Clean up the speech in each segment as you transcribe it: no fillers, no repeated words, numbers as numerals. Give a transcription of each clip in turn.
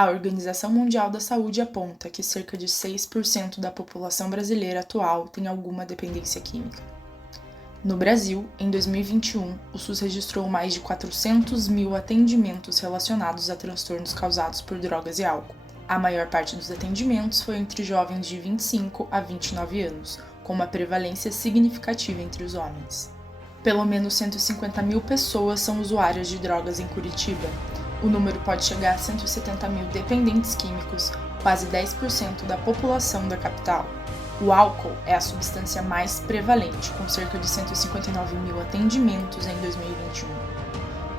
A Organização Mundial da Saúde aponta que cerca de 6% da população brasileira atual tem alguma dependência química. No Brasil, em 2021, o SUS registrou mais de 400 mil atendimentos relacionados a transtornos causados por drogas e álcool. A maior parte dos atendimentos foi entre jovens de 25 a 29 anos, com uma prevalência significativa entre os homens. Pelo menos 150 mil pessoas são usuárias de drogas em Curitiba. O número pode chegar a 170 mil dependentes químicos, quase 10% da população da capital. O álcool é a substância mais prevalente, com cerca de 159 mil atendimentos em 2021.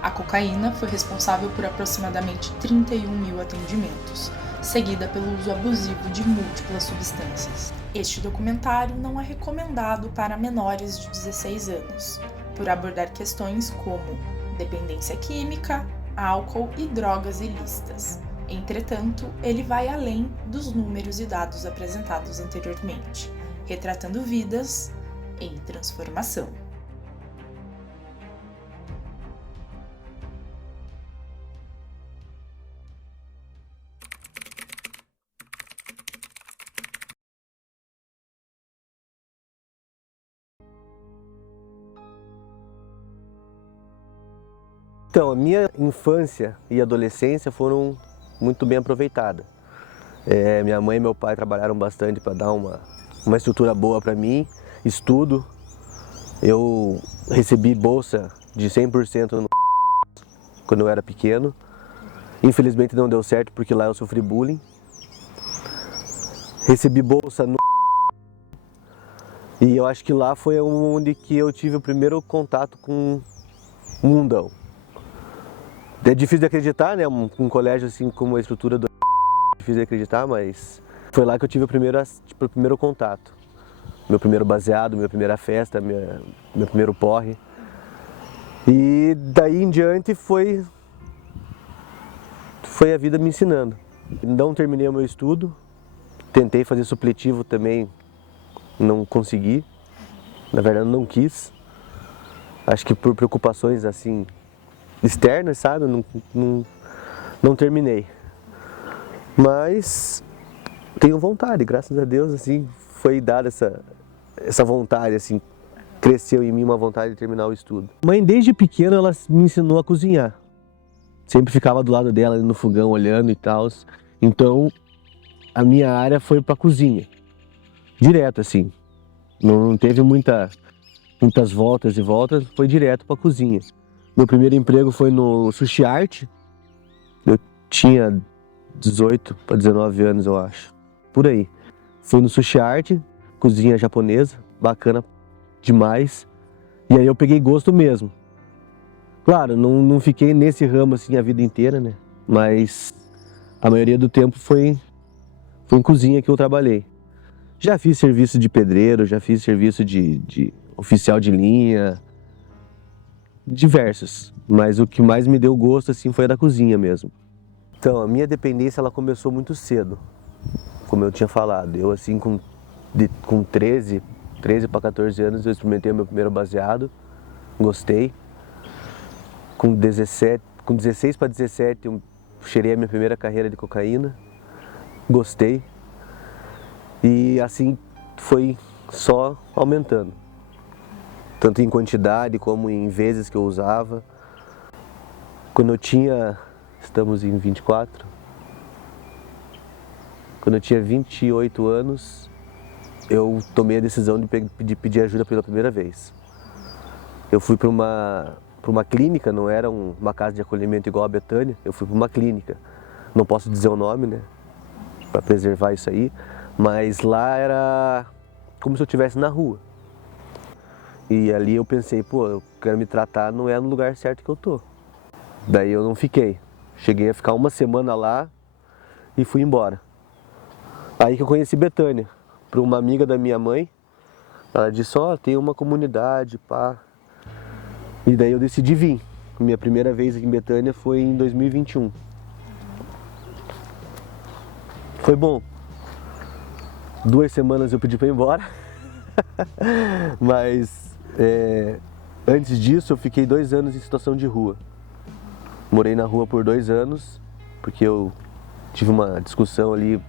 A cocaína foi responsável por aproximadamente 31 mil atendimentos, seguida pelo uso abusivo de múltiplas substâncias. Este documentário não é recomendado para menores de 16 anos, por abordar questões como dependência química, álcool e drogas ilícitas. Entretanto, ele vai além dos números e dados apresentados anteriormente, retratando vidas em transformação. Então, a minha infância e adolescência foram muito bem aproveitadas. Minha mãe e meu pai trabalharam bastante para dar uma estrutura boa para mim, estudo. Eu recebi bolsa de 100% quando eu era pequeno. Infelizmente não deu certo porque lá eu sofri bullying. Recebi bolsa e eu acho que lá foi onde que eu tive o primeiro contato com o mundão. É difícil de acreditar, né? Um colégio assim como a estrutura do é difícil de acreditar, mas foi lá que eu tive o primeiro contato. Meu primeiro baseado, minha primeira festa, meu primeiro porre. E daí em diante foi a vida me ensinando. Não terminei o meu estudo, tentei fazer supletivo também, não consegui. Na verdade não quis. Acho que por preocupações assim externas, sabe? Não terminei. Mas tenho vontade, graças a Deus, assim, foi dada essa vontade, assim, cresceu em mim uma vontade de terminar o estudo. A mãe, desde pequena, ela me ensinou a cozinhar. Sempre ficava do lado dela, no fogão, olhando e tal. Então, a minha área foi para cozinha. Direto, assim. Não teve muitas voltas e voltas, foi direto para cozinha. Meu primeiro emprego foi no Sushi Art. Eu tinha 18 para 19 anos, eu acho. Por aí. Fui no Sushi Art, cozinha japonesa, bacana demais. E aí eu peguei gosto mesmo. Claro, não fiquei nesse ramo assim a vida inteira, né? Mas a maioria do tempo foi em cozinha que eu trabalhei. Já fiz serviço de pedreiro, já fiz serviço de oficial de linha, diversos. Mas o que mais me deu gosto assim foi a da cozinha mesmo. Então, a minha dependência ela começou muito cedo, como eu tinha falado. Eu assim com 13 para 14 anos eu experimentei o meu primeiro baseado, gostei. Com 16 para 17 eu cheirei a minha primeira carreira de cocaína, gostei. E assim foi só aumentando, tanto em quantidade como em vezes que eu usava. Quando eu tinha, estamos em 24, quando eu tinha 28 anos, eu tomei a decisão de pedir ajuda pela primeira vez. Eu fui para uma clínica, não era uma casa de acolhimento igual a Betânia, eu fui para uma clínica. Não posso dizer o nome, né, para preservar isso aí, mas lá era como se eu estivesse na rua. E ali eu pensei, pô, eu quero me tratar, não é no lugar certo que eu tô. Daí eu não fiquei. Cheguei a ficar uma semana lá e fui embora. Aí que eu conheci Betânia, para uma amiga da minha mãe. Ela disse, ó, tem uma comunidade, pá. E daí eu decidi vir. Minha primeira vez aqui em Betânia foi em 2021. Foi bom. 2 semanas eu pedi para ir embora. Mas antes disso eu fiquei 2 anos em situação de rua. Morei na rua por 2 anos, porque eu tive uma discussão ali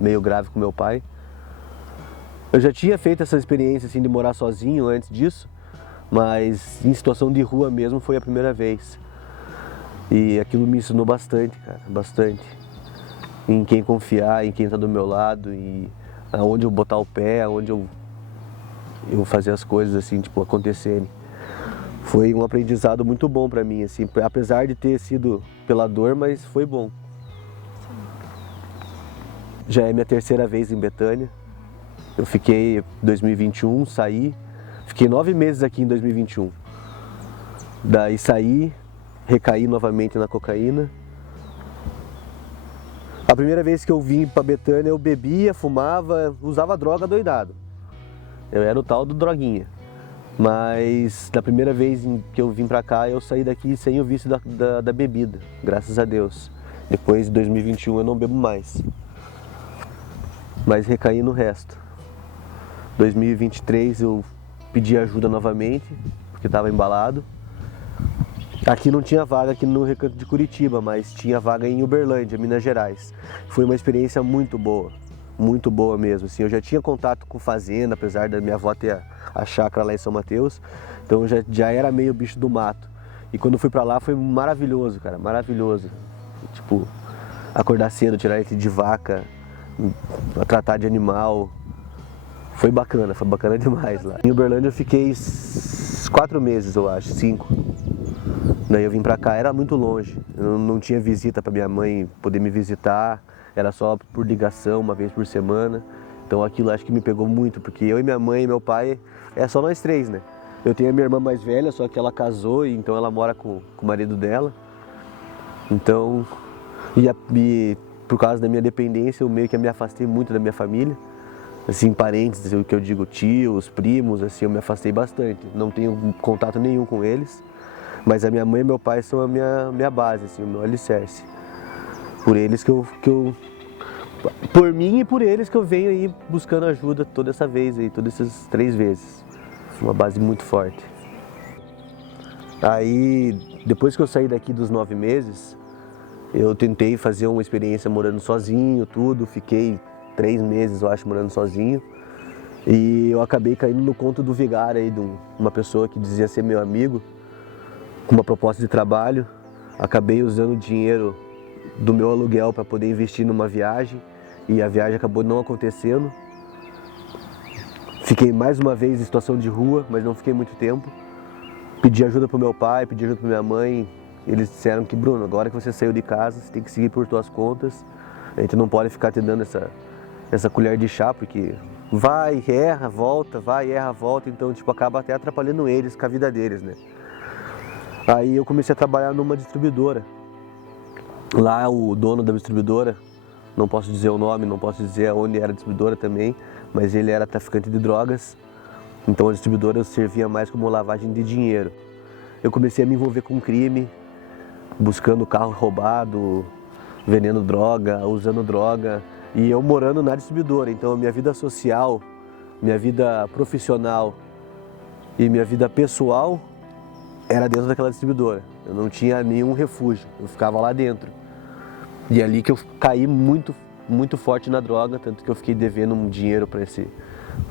meio grave com meu pai. Eu já tinha feito essa experiência assim de morar sozinho antes disso, mas em situação de rua mesmo foi a primeira vez. E aquilo me ensinou bastante, cara, bastante. Em quem confiar, em quem está do meu lado e aonde eu botar o pé, aonde eu fazer as coisas assim, tipo, acontecerem. Foi um aprendizado muito bom para mim, assim, apesar de ter sido pela dor, mas foi bom. Já é minha terceira vez em Betânia. Eu fiquei em 2021, saí, fiquei 9 meses aqui em 2021. Daí saí, recaí novamente na cocaína. A primeira vez que eu vim para Betânia eu bebia, fumava, usava droga doidado. Eu era o tal do droguinha. Mas da primeira vez que eu vim para cá eu saí daqui sem o vício da bebida, graças a Deus. Depois de 2021 eu não bebo mais. Mas recaí no resto. 2023 eu pedi ajuda novamente, porque estava embalado. Aqui não tinha vaga aqui no Recanto de Curitiba, mas tinha vaga em Uberlândia, Minas Gerais. Foi uma experiência muito boa mesmo. Assim, eu já tinha contato com fazenda, apesar da minha avó ter a chácara lá em São Mateus, então eu já era meio bicho do mato. E quando fui pra lá foi maravilhoso, cara, maravilhoso. Tipo, acordar cedo, tirar leite de vaca, tratar de animal. Foi bacana demais lá. Em Uberlândia eu fiquei 4 meses, eu acho, 5. Daí eu vim pra cá, era muito longe, eu não tinha visita pra minha mãe poder me visitar, era só por ligação, uma vez por semana. Então aquilo acho que me pegou muito, porque eu e minha mãe e meu pai, é só nós 3, né? Eu tenho a minha irmã mais velha, só que ela casou e então ela mora com o marido dela. Então, e por causa da minha dependência, eu meio que me afastei muito da minha família. Assim, parentes, o que eu digo, tios, primos, assim, eu me afastei bastante. Não tenho contato nenhum com eles. Mas a minha mãe e meu pai são a minha base, assim, o meu alicerce. Por eles que eu... Por mim e por eles que eu venho aí buscando ajuda toda essa vez aí, todas essas 3 vezes. Uma base muito forte. Aí, depois que eu saí daqui dos 9 meses, eu tentei fazer uma experiência morando sozinho, tudo. Fiquei 3 meses, eu acho, morando sozinho. E eu acabei caindo no conto do vigário aí, de uma pessoa que dizia ser meu amigo, com uma proposta de trabalho. Acabei usando o dinheiro do meu aluguel para poder investir numa viagem e a viagem acabou não acontecendo. Fiquei mais uma vez em situação de rua, mas não fiquei muito tempo. Pedi ajuda para o meu pai, pedi ajuda para minha mãe. Eles disseram que, Bruno, agora que você saiu de casa, você tem que seguir por tuas contas. A gente não pode ficar te dando essa colher de chá, porque vai, erra, volta, vai, erra, volta. Então, tipo, acaba até atrapalhando eles com a vida deles, né? Aí eu comecei a trabalhar numa distribuidora. Lá o dono da distribuidora, não posso dizer o nome, não posso dizer onde era a distribuidora também, mas ele era traficante de drogas. Então a distribuidora servia mais como lavagem de dinheiro. Eu comecei a me envolver com crime, buscando carro roubado, vendendo droga, usando droga. E eu morando na distribuidora, então a minha vida social, minha vida profissional e minha vida pessoal era dentro daquela distribuidora. Eu não tinha nenhum refúgio, eu ficava lá dentro. E é ali que eu caí muito forte na droga, tanto que eu fiquei devendo um dinheiro para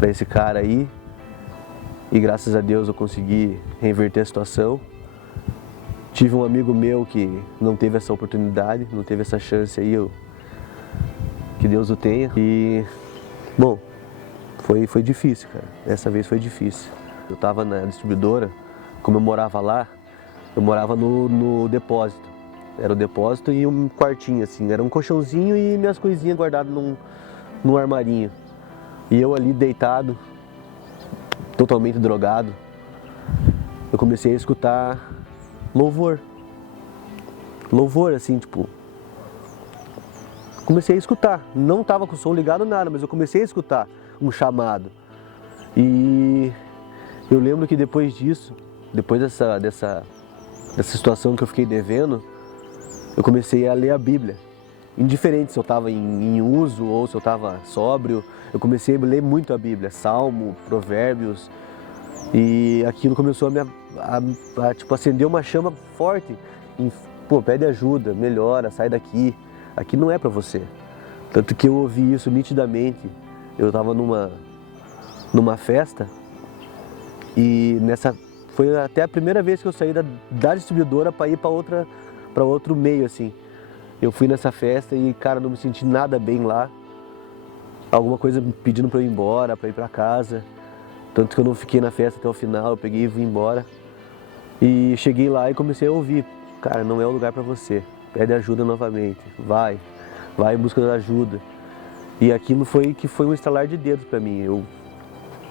esse cara aí. E graças a Deus eu consegui reverter a situação. Tive um amigo meu que não teve essa oportunidade, não teve essa chance aí, que Deus o tenha. E, bom, foi difícil, cara. Dessa vez foi difícil. Eu estava na distribuidora. Como eu morava lá, eu morava no depósito. Era o depósito e um quartinho, assim. Era um colchãozinho e minhas coisinhas guardadas num armarinho. E eu ali deitado, totalmente drogado, eu comecei a escutar louvor. Louvor, assim, tipo... Comecei a escutar. Não estava com o som ligado, nada, mas eu comecei a escutar um chamado. E eu lembro que depois disso, depois dessa situação que eu fiquei devendo, eu comecei a ler a Bíblia. Indiferente se eu estava em uso ou se eu estava sóbrio, eu comecei a ler muito a Bíblia, Salmo, Provérbios, e aquilo começou a tipo, acender uma chama forte. Pô, pede ajuda, melhora, sai daqui, aqui não é para você. Tanto que eu ouvi isso nitidamente. Eu estava numa festa e foi até a primeira vez que eu saí da distribuidora para ir para outro meio assim. Eu fui nessa festa e, cara, não me senti nada bem lá. Alguma coisa pedindo para eu ir embora, para ir para casa. Tanto que eu não fiquei na festa até o final, eu peguei e vim embora. E cheguei lá e comecei a ouvir, cara, não é o lugar para você, pede ajuda novamente, vai em busca da ajuda. E aquilo foi um estalar de dedos para mim, eu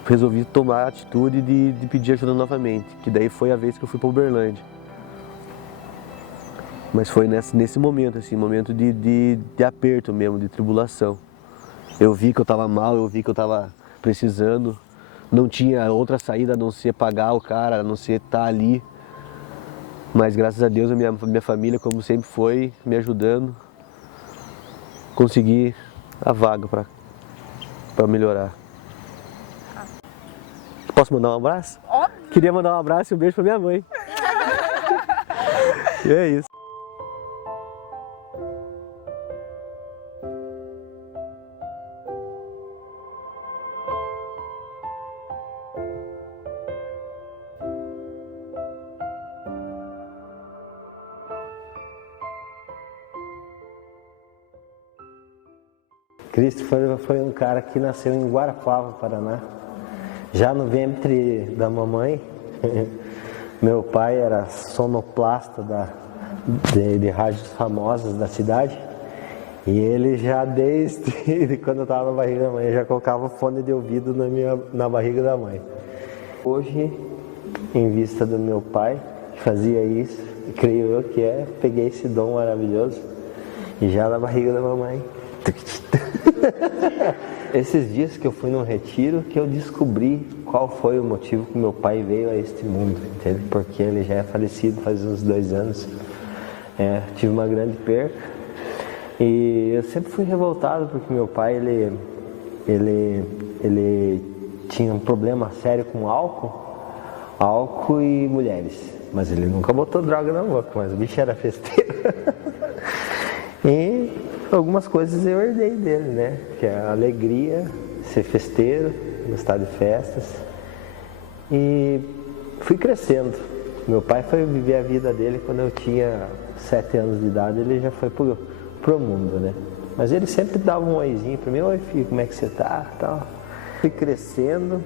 resolvi tomar a atitude de pedir ajuda novamente, que daí foi a vez que eu fui para Uberlândia. Mas foi nesse momento, assim, momento de aperto mesmo, de tribulação. Eu vi que eu estava mal, eu vi que eu estava precisando, não tinha outra saída a não ser pagar o cara, a não ser estar ali. Mas graças a Deus a minha família, como sempre foi, me ajudando, consegui a vaga para melhorar. Posso mandar um abraço? Óbvio. Queria mandar um abraço e um beijo para minha mãe. E é isso. Christopher foi um cara que nasceu em Guarapuava, Paraná. Já no ventre da mamãe, meu pai era sonoplasta de rádios famosas da cidade. E ele já desde quando eu estava na barriga da mãe, já colocava fone de ouvido na barriga da mãe. Hoje, em vista do meu pai, que fazia isso, creio eu que peguei esse dom maravilhoso e já na barriga da mamãe. Esses dias que eu fui num retiro que eu descobri qual foi o motivo que meu pai veio a este mundo, entende? Porque ele já é falecido faz uns 2 anos. Tive uma grande perca e eu sempre fui revoltado porque meu pai ele tinha um problema sério com álcool e mulheres, mas ele nunca botou droga na boca, mas o bicho era festeiro. E algumas coisas eu herdei dele, né? Que é a alegria, ser festeiro, gostar de festas. E fui crescendo. Meu pai foi viver a vida dele quando eu tinha 7 anos de idade, ele já foi pro mundo, né? Mas ele sempre dava um oizinho pra mim, oi filho, como é que você tá? Tal. Fui crescendo,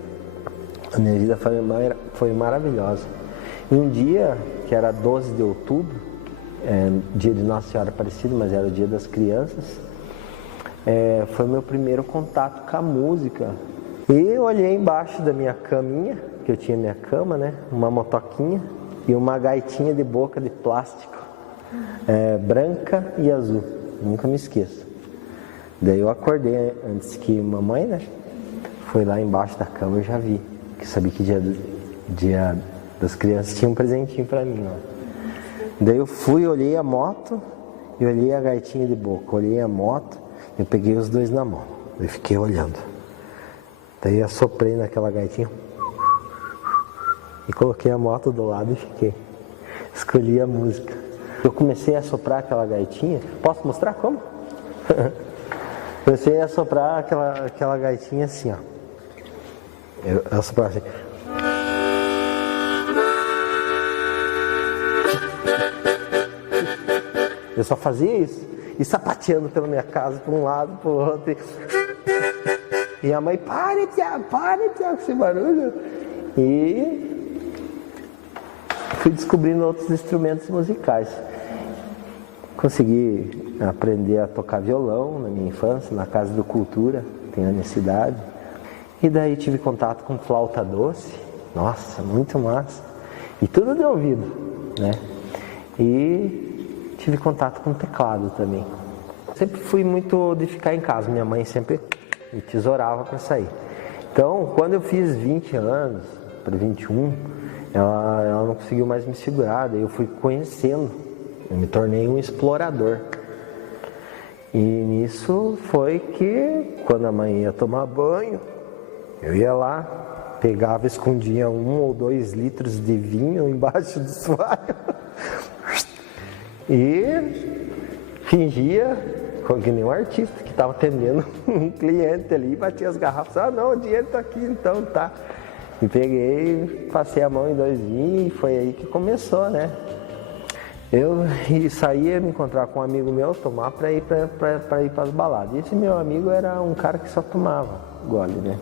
a minha vida foi maravilhosa. E um dia, que era 12 de outubro, dia de Nossa Senhora Aparecida, mas era o dia das crianças, foi meu primeiro contato com a música. E eu olhei embaixo da minha caminha, que eu tinha minha cama, né, uma motoquinha e uma gaitinha de boca de plástico, branca e azul, nunca me esqueço. Daí eu acordei antes que mamãe, né, foi lá embaixo da cama, eu já vi, que sabia que dia das crianças tinha um presentinho pra mim lá. Daí eu fui, olhei a moto e olhei a gaitinha de boca. Olhei a moto, eu peguei os dois na mão. Eu fiquei olhando. Daí eu assoprei naquela gaitinha e coloquei a moto do lado e fiquei. Escolhi a música. Eu comecei a soprar aquela gaitinha. Posso mostrar como? Comecei a soprar aquela gaitinha assim, ó. Eu assoprava assim. Eu só fazia isso, e sapateando pela minha casa, para um lado, para o outro. E a mãe, pare, Tiago, com esse barulho. E fui descobrindo outros instrumentos musicais. Consegui aprender a tocar violão na minha infância, na Casa do Cultura, tem na minha cidade. E daí tive contato com flauta doce, nossa, muito massa. E tudo de ouvido, né? E tive contato com teclado também. Sempre fui muito de ficar em casa, minha mãe sempre me tesourava para sair. Então, quando eu fiz 20 anos, para 21, ela não conseguiu mais me segurar, daí eu fui conhecendo, eu me tornei um explorador. E nisso foi que, quando a mãe ia tomar banho, eu ia lá, pegava, escondia 1 ou 2 litros de vinho embaixo do soalho. E fingia ficou que nem um artista que estava atendendo um cliente ali e batia as garrafas. Ah, não, o dinheiro tá aqui, então tá. E peguei, passei a mão em 2 dias e foi aí que começou, né? Eu saía me encontrar com um amigo meu, tomar para ir para as baladas. E esse meu amigo era um cara que só tomava gole, né?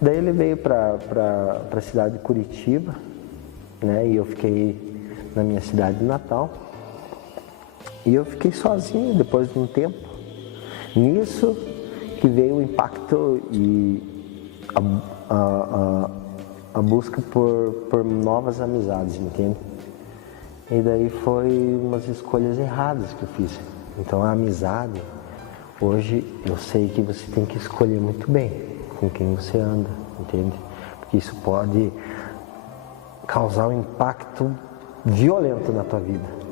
Daí ele veio para a cidade de Curitiba, né? E eu fiquei na minha cidade de Natal. E eu fiquei sozinho depois de um tempo. Nisso que veio o impacto e a busca por novas amizades, entende? E daí foi umas escolhas erradas que eu fiz. Então a amizade, hoje eu sei que você tem que escolher muito bem com quem você anda, entende? Porque isso pode causar um impacto violento na tua vida.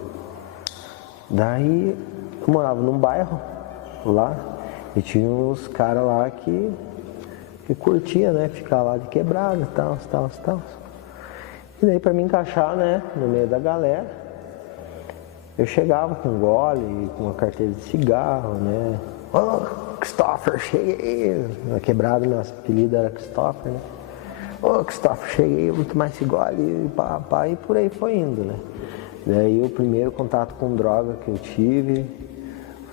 Daí eu morava num bairro lá e tinha uns caras lá que curtia, né? Ficar lá de quebrada, tal. E daí para me encaixar, né, no meio da galera, eu chegava com gole, com uma carteira de cigarro, né? Ô, Christopher, cheguei! Na quebrada, meu apelido era Christopher, né? Ô, Christopher, cheguei, vou tomar esse gole, e por aí foi indo, né? Daí o primeiro contato com droga que eu tive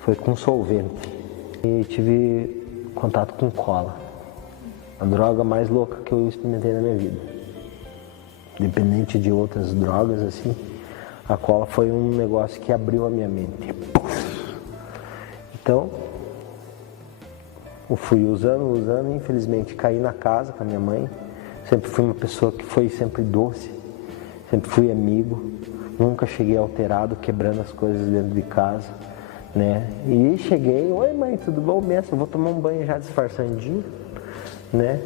foi com solvente. E tive contato com cola. A droga mais louca que eu experimentei na minha vida. Independente de outras drogas, assim, a cola foi um negócio que abriu a minha mente. Então, eu fui usando, infelizmente caí na casa com a minha mãe. Sempre fui uma pessoa que foi sempre doce, sempre fui amigo, nunca cheguei alterado, quebrando as coisas dentro de casa, né? E cheguei, oi mãe, tudo bom mesmo? Eu vou tomar um banho já disfarçandinho, né?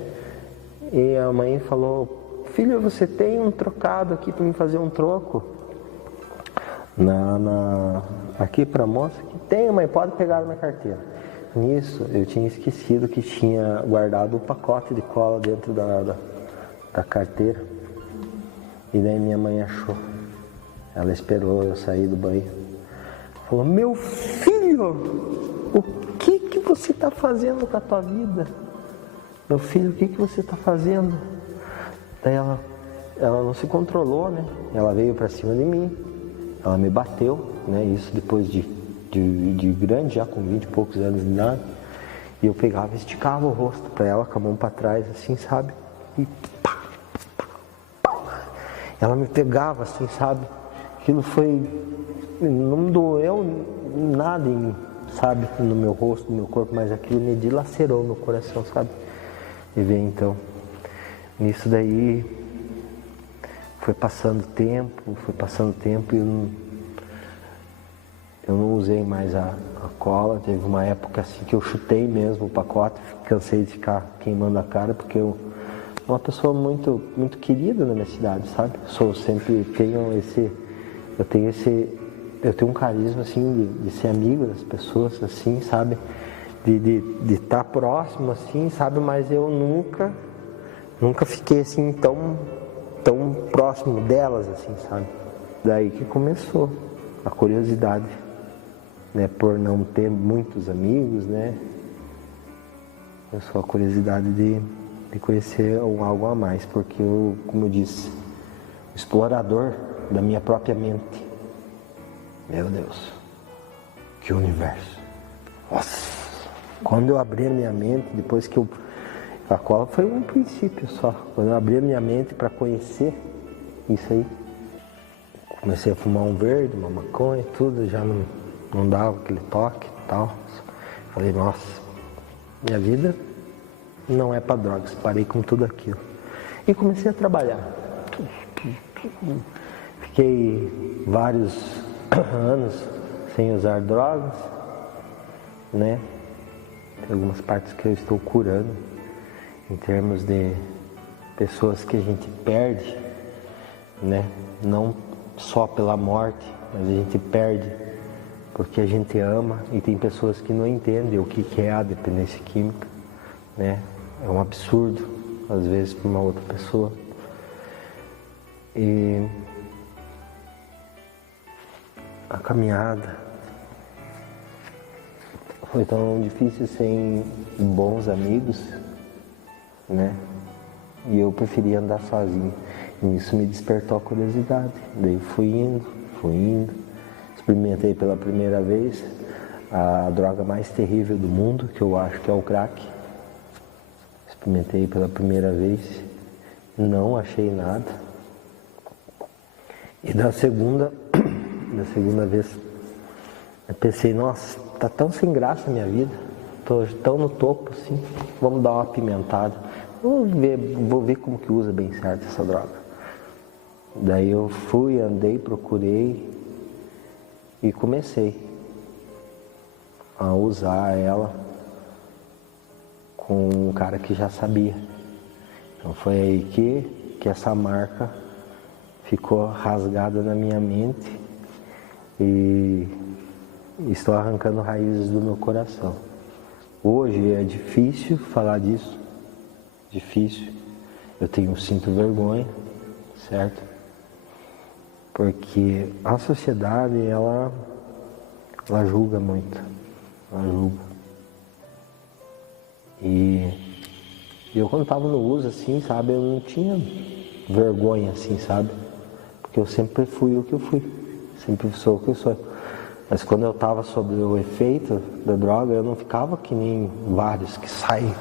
E a mãe falou: filho, você tem um trocado aqui para me fazer um troco? Aqui para a moça? Que tem, mãe, pode pegar na minha carteira. Nisso, eu tinha esquecido que tinha guardado um pacote de cola dentro da carteira. E daí minha mãe achou. Ela esperou eu sair do banho. Falou: meu filho, o que você está fazendo com a tua vida? Meu filho, o que você está fazendo? Daí ela não se controlou, né? Ela veio pra cima de mim, ela me bateu, né? Isso depois de grande, já com 20 e poucos anos de idade. E eu pegava e esticava o rosto pra ela com a mão pra trás, assim, sabe? E pá, pá, pá. Ela me pegava, assim, sabe? Aquilo foi... Não doeu nada em mim, sabe? No meu rosto, no meu corpo, mas aquilo me dilacerou no coração, sabe? E veio então... Nisso daí foi passando tempo e eu não usei mais a cola. Teve uma época assim que eu chutei mesmo o pacote, cansei de ficar queimando a cara, porque eu sou uma pessoa muito, muito querida na minha cidade, sabe? Eu tenho um carisma assim de ser amigo das pessoas, assim, sabe? De estar próximo, assim, sabe? Mas eu nunca fiquei assim tão próximo delas, assim, sabe? Daí que começou a curiosidade, né? Por não ter muitos amigos, né? Começou a curiosidade de conhecer algo a mais, porque eu, como eu disse, explorador da minha própria mente. Meu Deus, que universo! Nossa! Quando eu abri a minha mente, depois que a cola foi um princípio só. Quando eu abri a minha mente para conhecer isso aí, comecei a fumar um verde, uma maconha, tudo, já não dava aquele toque e tal. Falei, nossa, minha vida não é para drogas, parei com tudo aquilo. E comecei a trabalhar. Fiquei vários anos sem usar drogas, né? Tem algumas partes que eu estou curando, em termos de pessoas que a gente perde, né? Não só pela morte, mas a gente perde porque a gente ama, e tem pessoas que não entendem o que é a dependência química, né? É um absurdo, às vezes, para uma outra pessoa. E a caminhada Foi tão difícil sem bons amigos, né? E eu preferia andar sozinho. E isso me despertou a curiosidade. Daí fui indo. Experimentei pela primeira vez a droga mais terrível do mundo, que eu acho que é o crack. Experimentei pela primeira vez, não achei nada. E da segunda vez, eu pensei, nossa, tá tão sem graça a minha vida, tô tão no topo assim, vamos dar uma apimentada. Vou ver como que usa bem certo essa droga. Daí eu fui, andei, procurei e comecei a usar ela com um cara que já sabia. Então foi aí que essa marca ficou rasgada na minha mente e estou arrancando raízes do meu coração. Hoje é difícil falar disso, difícil. Eu sinto vergonha, certo? Porque a sociedade, ela julga muito, ela julga. E eu quando estava no uso, assim, sabe, eu não tinha vergonha, assim, sabe? Porque eu sempre fui o que eu fui, sempre sou o que eu sou. Mas quando eu estava sob o efeito da droga, eu não ficava que nem vários que saem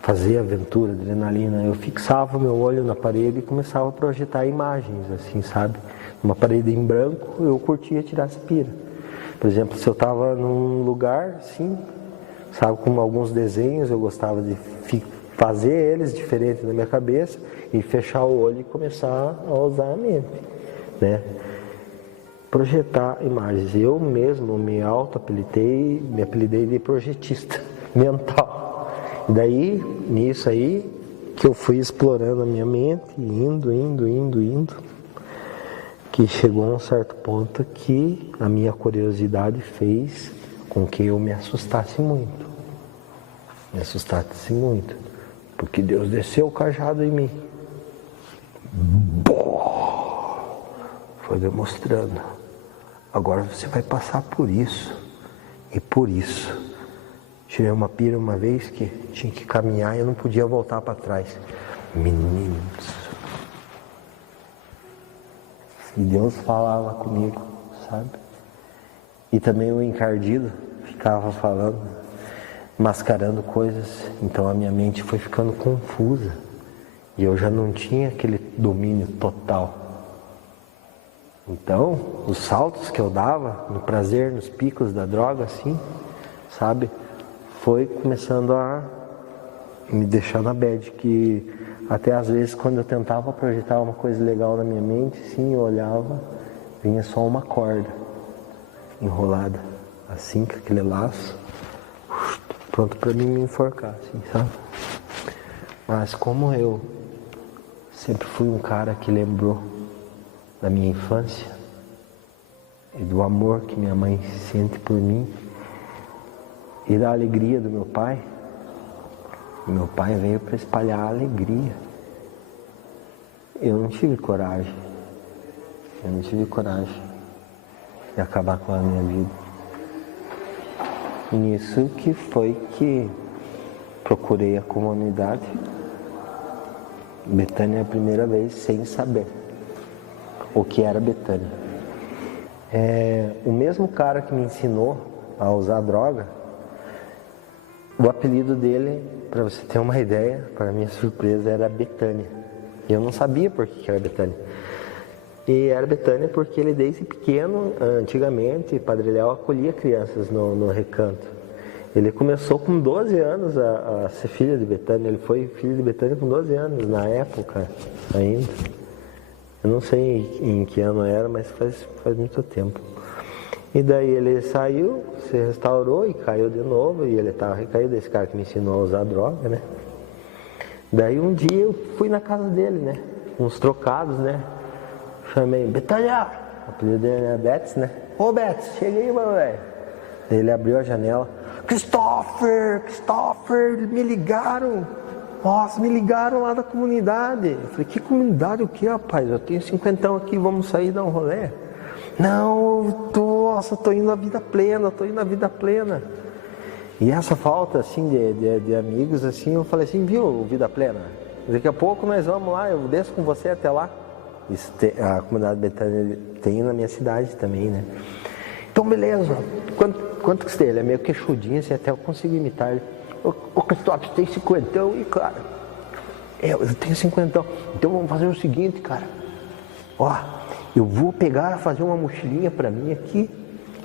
fazer aventura, adrenalina. Eu fixava meu olho na parede e começava a projetar imagens, assim, sabe? Uma parede em branco, eu curtia tirar essa pira. Por exemplo, se eu estava num lugar, assim, sabe, com alguns desenhos, eu gostava de fazer eles diferentes na minha cabeça e fechar o olho e começar a usar a mente, né? Projetar imagens. Eu mesmo me apelidei de projetista mental. E daí, nisso aí, que eu fui explorando a minha mente, indo, que chegou a um certo ponto que a minha curiosidade fez com que eu me assustasse muito. Porque Deus desceu o cajado em mim. Foi demonstrando. Agora você vai passar por isso e por isso. Tirei uma pira uma vez que tinha que caminhar e eu não podia voltar para trás. Meninos. E Deus falava comigo, sabe? E também o encardido ficava falando, mascarando coisas. Então a minha mente foi ficando confusa. E eu já não tinha aquele domínio total. Então, os saltos que eu dava, no prazer, nos picos da droga, assim, sabe? Foi começando a me deixar na bad, que até às vezes quando eu tentava projetar uma coisa legal na minha mente, sim, eu olhava, vinha só uma corda enrolada, assim, com aquele laço, pronto para mim me enforcar, assim, sabe? Mas como eu sempre fui um cara que lembrou da minha infância e do amor que minha mãe sente por mim e da alegria do meu pai. Meu pai veio para espalhar a alegria. Eu não tive coragem de acabar com a minha vida. E nisso que foi que procurei a comunidade Betânia a primeira vez sem saber o que era Betânia. O mesmo cara que me ensinou a usar droga, o apelido dele, para você ter uma ideia, para minha surpresa, era Betânia. E eu não sabia por que era Betânia. E era Betânia porque ele desde pequeno, antigamente, Padre Léo acolhia crianças no recanto. Ele começou com 12 anos a ser filho de Betânia. Ele foi filho de Betânia com 12 anos, na época ainda. Eu não sei em que ano era, mas faz muito tempo. E daí ele saiu, se restaurou e caiu de novo. E ele estava recaído, esse cara que me ensinou a usar droga, né? Daí um dia eu fui na casa dele, né? Uns trocados, né? Chamei, Betânia! O apelido dele era Betts, né? Ô Betts, chega aí, mano, velho. Ele abriu a janela. Christopher, me ligaram. Nossa, me ligaram lá da comunidade. Eu falei, que comunidade o que, rapaz? Eu tenho 50 aqui, vamos sair dar um rolê? Não, tô indo na vida plena, E essa falta, assim, de amigos, assim, eu falei assim, viu, Vida Plena? Daqui a pouco nós vamos lá, eu desço com você até lá. Isso a comunidade Betânia tem na minha cidade também, né? Então, beleza. Quanto que você tem? Ele é meio queixudinho, assim, até eu consigo imitar ele. Ô Cristóvão, você tem 50? E, cara, eu tenho 50. Então vamos fazer o seguinte, cara. Ó, eu vou fazer uma mochilinha pra mim aqui.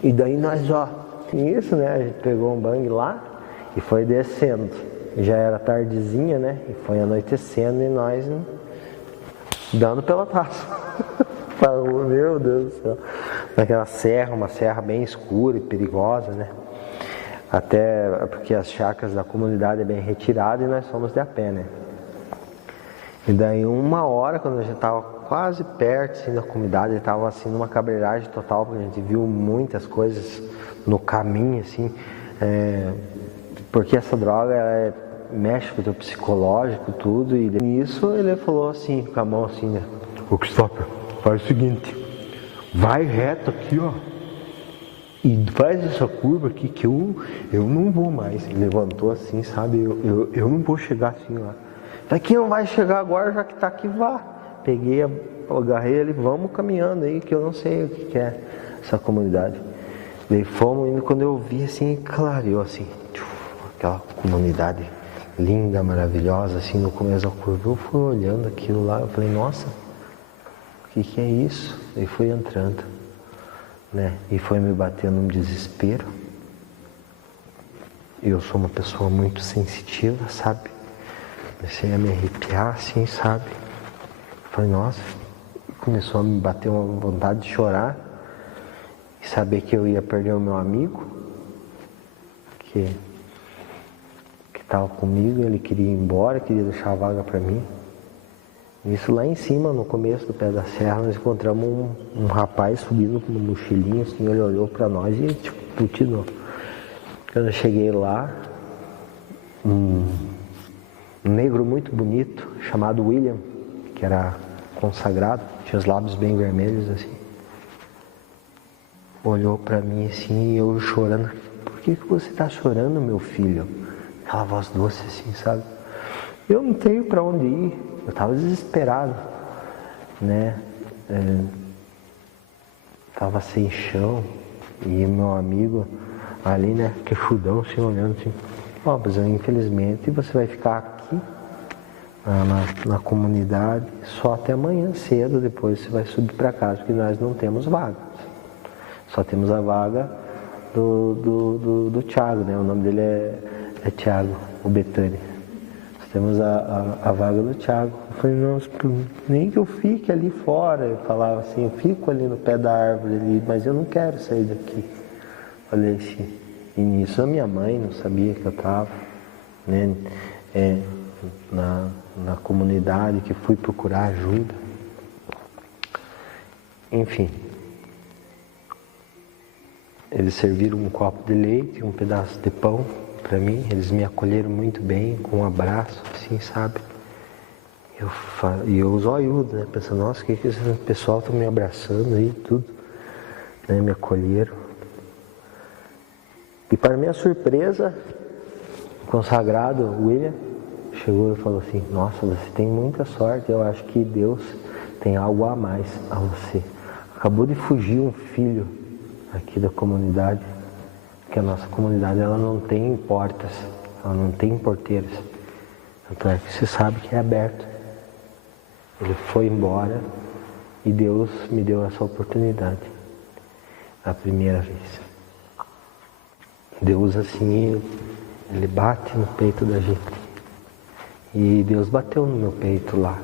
E daí nós, ó, isso, né? A gente pegou um bang lá e foi descendo. Já era tardezinha, né? E foi anoitecendo e nós dando pela taça. Meu Deus do céu. Naquela serra, uma serra bem escura e perigosa, né? Até porque as chácaras da comunidade é bem retirada e nós fomos de a pé, né? E daí 1 hora, quando a gente estava quase perto assim, da comunidade, ele estava assim numa cabreiragem total, porque a gente viu muitas coisas no caminho, assim, porque essa droga mexe com o teu psicológico, tudo, e nisso ele falou assim, com a mão assim, né? Ô Cristóvão, faz o seguinte, vai reto aqui, ó, e faz essa curva aqui que eu não vou mais. Ele levantou assim, sabe, eu não vou chegar assim lá. Daqui não vai chegar agora, já que tá aqui, vá. Peguei, agarrei ele, vamos caminhando aí, que eu não sei o que é essa comunidade. Daí fomos indo, quando eu vi assim, clareou assim, aquela comunidade linda, maravilhosa, assim, no começo da curva. Eu fui olhando aquilo lá, eu falei, nossa, o que é isso? Daí fui entrando, né? E foi me batendo um desespero. Eu sou uma pessoa muito sensitiva, sabe? Comecei a me arrepiar assim, sabe? Falei, nossa, começou a me bater uma vontade de chorar e saber que eu ia perder o meu amigo, que estava comigo, ele queria ir embora, queria deixar a vaga para mim. Isso lá em cima, no começo do pé da serra, nós encontramos um rapaz subindo com uma mochilinha, assim, ele olhou para nós e tipo, putinou. Quando eu cheguei lá, um negro muito bonito, chamado William, que era consagrado, tinha os lábios bem vermelhos assim, olhou para mim assim e eu chorando. Por que você está chorando, meu filho? Aquela voz doce assim, sabe? Eu não tenho para onde ir, eu estava desesperado, né? Tava sem chão e meu amigo ali, né, queixudão assim, olhando assim, ó, mas infelizmente você vai ficar aqui na comunidade só até amanhã cedo, depois você vai subir para casa, porque nós não temos vaga. Só temos a vaga do Thiago, né? O nome dele é Thiago, o Betânia. Nós temos a vaga do Thiago. Eu falei, nossa, nem que eu fique ali fora. Eu falava assim, eu fico ali no pé da árvore ali, mas eu não quero sair daqui. Falei assim, e nisso a minha mãe não sabia que eu estava, né? Na comunidade, que fui procurar ajuda. Enfim, eles serviram um copo de leite e um pedaço de pão para mim. Eles me acolheram muito bem, com um abraço, assim, sabe? E eu zoiudo, né? Pensando, nossa, que esse pessoal tá me abraçando aí, tudo, né? Me acolheram. E para minha surpresa, o consagrado William chegou e falou assim, nossa, você tem muita sorte, eu acho que Deus tem algo a mais a você. Acabou de fugir um filho aqui da comunidade, porque a nossa comunidade ela não tem portas, ela não tem porteiras, tanto é que você sabe que é aberto. Ele foi embora e Deus me deu essa oportunidade, a primeira vez. Deus assim, Ele bate no peito da gente. E Deus bateu no meu peito lá.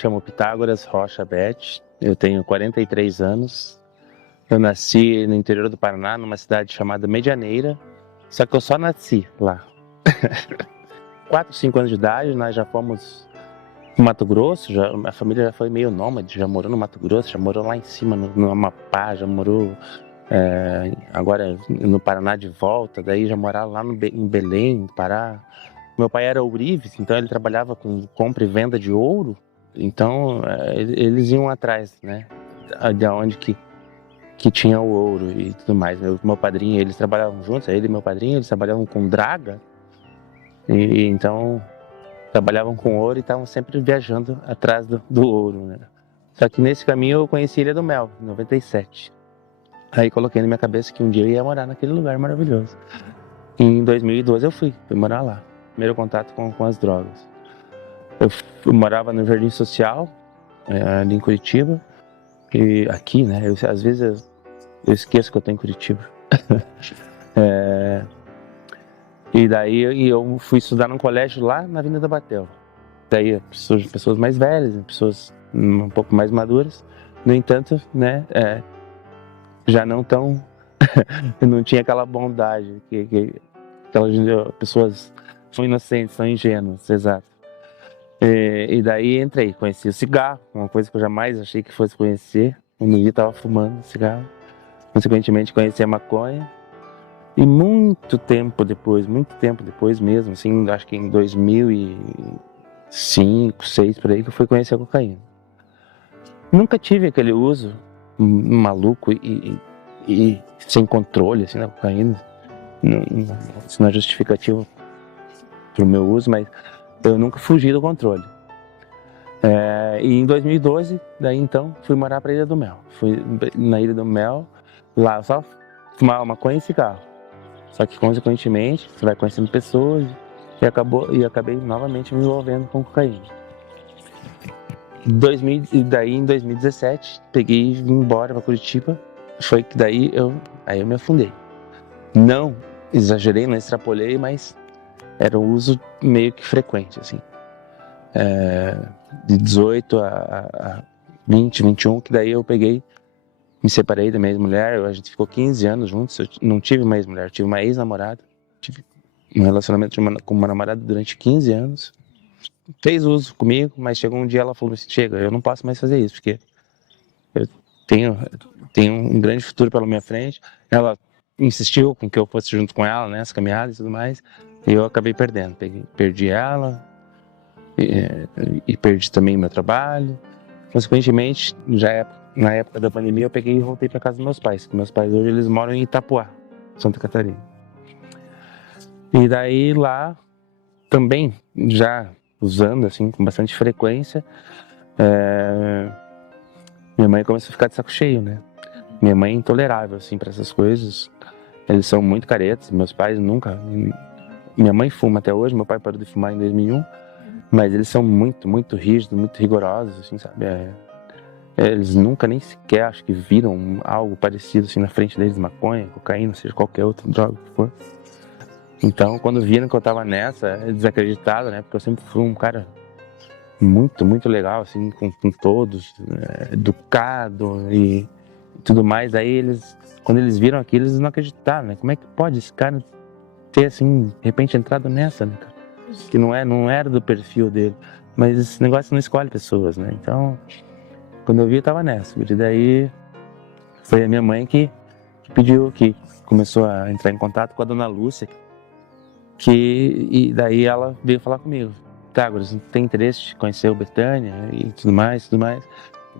Chamo Pitágoras Rocha Bete, eu tenho 43 anos, eu nasci no interior do Paraná, numa cidade chamada Medianeira, só que eu só nasci lá. 4, 5 anos de idade, nós já fomos no Mato Grosso, a família já foi meio nômade, já morou no Mato Grosso, já morou lá em cima, no Amapá, já morou agora no Paraná de volta, daí já morava lá em Belém, no Pará. Meu pai era ourives, então ele trabalhava com compra e venda de ouro. Então, eles iam atrás, né, de onde que tinha o ouro e tudo mais. Meu padrinho, eles trabalhavam juntos, ele e meu padrinho, eles trabalhavam com draga, e então trabalhavam com ouro e estavam sempre viajando atrás do ouro, né. Só que nesse caminho eu conheci Ilha do Mel, em 97. Aí coloquei na minha cabeça que um dia eu ia morar naquele lugar maravilhoso. E em 2012 eu fui morar lá. Primeiro contato com as drogas. Eu morava no Jardim Social, ali em Curitiba, e aqui, né, às vezes eu esqueço que eu tô em Curitiba. E daí eu fui estudar num colégio lá na Avenida Batel. Daí pessoas mais velhas, pessoas um pouco mais maduras, no entanto, né, já não tão, não tinha aquela bondade, aquelas pessoas são inocentes, são ingênuas, exato. E daí entrei, conheci o cigarro, uma coisa que eu jamais achei que fosse conhecer. Um dia estava fumando cigarro, consequentemente conheci a maconha. E muito tempo depois mesmo, assim, acho que em 2005, 2006, por aí, que eu fui conhecer a cocaína. Nunca tive aquele uso maluco e sem controle, assim, da cocaína. Isso não é justificativo pro meu uso, mas eu nunca fugi do controle. E em 2012, daí então, fui morar para a Ilha do Mel. Fui na Ilha do Mel, lá eu só fumava maconha e cigarro. Só que, consequentemente, você vai conhecendo pessoas e acabei novamente me envolvendo com cocaína. E daí, em 2017, peguei e vim embora para Curitiba. Foi que daí eu me afundei. Não exagerei, não extrapolei, mas era um uso meio que frequente, assim. De 18 a 20, 21, que daí eu peguei, me separei da minha ex-mulher, a gente ficou 15 anos juntos, eu não tive uma ex-mulher, tive uma ex-namorada, tive um relacionamento com uma namorada durante 15 anos, fez uso comigo, mas chegou um dia ela falou assim, chega, eu não posso mais fazer isso, porque eu tenho um grande futuro pela minha frente. Ela insistiu com que eu fosse junto com ela, né, as caminhadas e tudo mais, e eu acabei perdendo, perdi ela, e perdi também meu trabalho. Consequentemente, na época da pandemia, eu peguei e voltei para casa dos meus pais. Meus pais hoje eles moram em Itapuá, Santa Catarina. E daí lá também já usando assim com bastante frequência, minha mãe começou a ficar de saco cheio, né? Minha mãe é intolerável assim para essas coisas. Eles são muito caretas. Meus pais nunca. Minha mãe fuma até hoje. Meu pai parou de fumar em 2001. Mas eles são muito, muito rígidos, muito rigorosos, assim, sabe? Eles nunca nem sequer, acho que viram algo parecido, assim, na frente deles, maconha, cocaína, seja qualquer outra droga que for. Então, quando viram que eu tava nessa, desacreditado, né? Porque eu sempre fui um cara muito, muito legal, assim, com todos, educado e tudo mais. Aí quando eles viram aquilo, eles não acreditaram, né? Como é que pode esse cara ter, assim, de repente entrado nessa, né, cara? Que não era do perfil dele, mas esse negócio não escolhe pessoas, né? Então, quando eu vi, eu tava nessa. E daí foi a minha mãe que pediu, que começou a entrar em contato com a dona Lúcia, e daí ela veio falar comigo. Pitágoras, não tem interesse de conhecer o Betânia e tudo mais.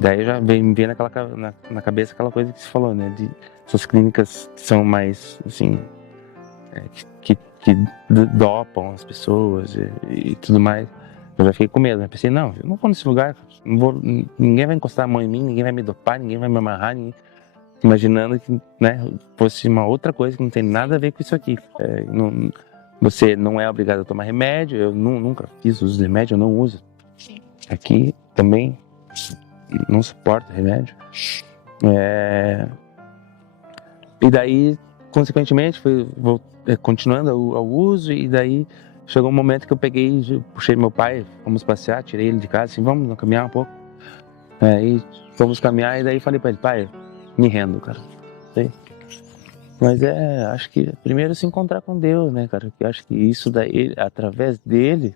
Daí já me veio na cabeça aquela coisa que você falou, né? essas clínicas que são mais, assim, que dopam as pessoas e tudo mais. Eu já fiquei com medo, né? Pensei, não, eu não vou nesse lugar, ninguém vai encostar a mão em mim, ninguém vai me dopar, ninguém vai me amarrar, imaginando que, né, fosse uma outra coisa que não tem nada a ver com isso aqui. Você não é obrigado a tomar remédio, eu nunca fiz uso de remédio, eu não uso. Aqui também não suporto remédio. E daí, consequentemente, continuando ao uso, e daí chegou um momento que eu peguei, puxei meu pai, fomos passear, tirei ele de casa, assim, vamos caminhar um pouco. E fomos caminhar, e daí falei pra ele, pai, me rendo, cara. Sei. Mas acho que primeiro se encontrar com Deus, né, cara? Eu acho que isso daí, através dele...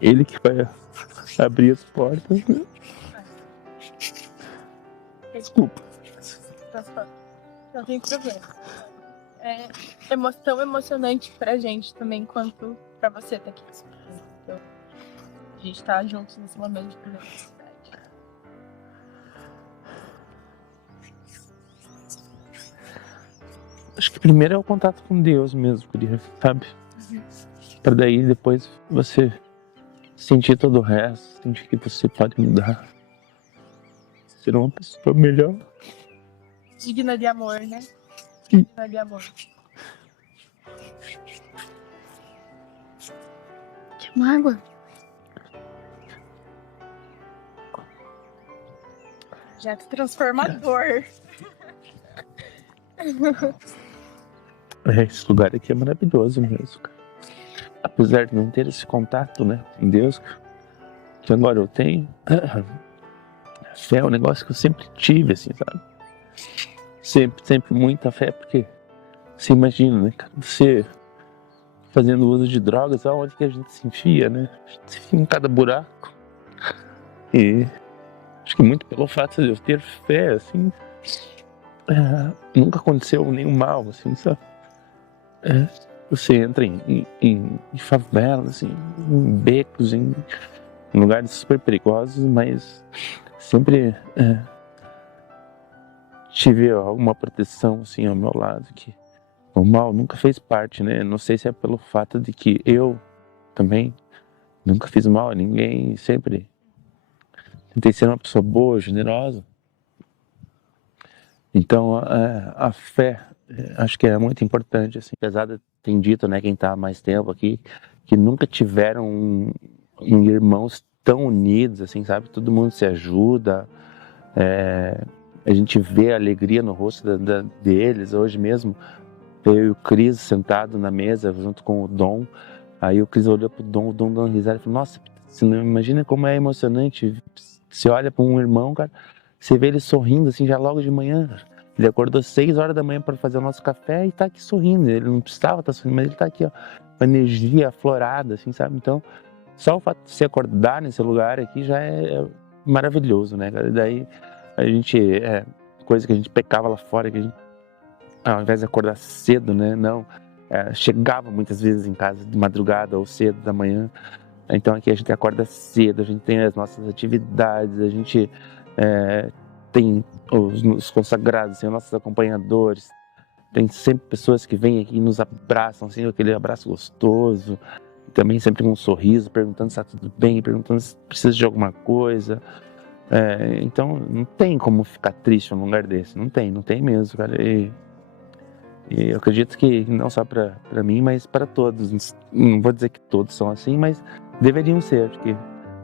Ele que vai abrir as portas, né? Desculpa. Não tem problema. É tão emocionante pra gente também quanto pra você tá aqui. Então, a gente tá juntos nesse momento de felicidade. Acho que primeiro é o contato com Deus mesmo, queria, sabe? Pra daí depois você sentir todo o resto, sentir que você pode mudar. Ser uma pessoa melhor. Digna de amor, né? Digna de amor. Quer uma água? Projeto transformador. Esse lugar aqui é maravilhoso mesmo, cara. Apesar de não ter esse contato, né, com Deus, que agora eu tenho, a fé é um negócio que eu sempre tive, assim, sabe? Sempre muita fé, porque você imagina, né, cara, você fazendo uso de drogas, aonde que a gente se enfia, né? A gente se enfia em cada buraco. E acho que muito pelo fato de eu ter fé, assim, nunca aconteceu nenhum mal, assim, sabe? Você entra em favelas, assim, em becos, em lugares super perigosos, mas sempre tive alguma proteção, assim, ao meu lado, que o mal nunca fez parte, né? Não sei se é pelo fato de que eu também nunca fiz mal a ninguém, sempre tentei ser uma pessoa boa, generosa. Então, a fé, acho que é muito importante, assim. Apesar de ter dito, né, quem está há mais tempo aqui, que nunca tiveram irmãos tão unidos, assim, sabe? Todo mundo se ajuda, a gente vê a alegria no rosto deles. Hoje mesmo, eu e o Cris sentado na mesa junto com o Dom, aí o Cris olhou pro Dom, o Dom dando risada e falou, nossa, você não imagina como é emocionante, você olha para um irmão, cara, você vê ele sorrindo assim já logo de manhã, cara. Ele acordou 6 horas da manhã para fazer o nosso café e tá aqui sorrindo, ele não precisava estar sorrindo, mas ele tá aqui, ó, com energia aflorada, assim, sabe? Então, só o fato de se acordar nesse lugar aqui já é maravilhoso, né, cara? E daí a gente, coisa que a gente pecava lá fora, que a gente, ao invés de acordar cedo, né, não, chegava muitas vezes em casa de madrugada ou cedo da manhã. Então aqui a gente acorda cedo, a gente tem as nossas atividades, a gente tem os consagrados, tem os nossos acompanhadores, tem sempre pessoas que vêm aqui e nos abraçam, assim, aquele abraço gostoso, também sempre com um sorriso, perguntando se está tudo bem, perguntando se precisa de alguma coisa. Então não tem como ficar triste num lugar desse, não tem mesmo, cara. E eu acredito que não só para mim, mas para todos. Não vou dizer que todos são assim, mas deveriam ser, porque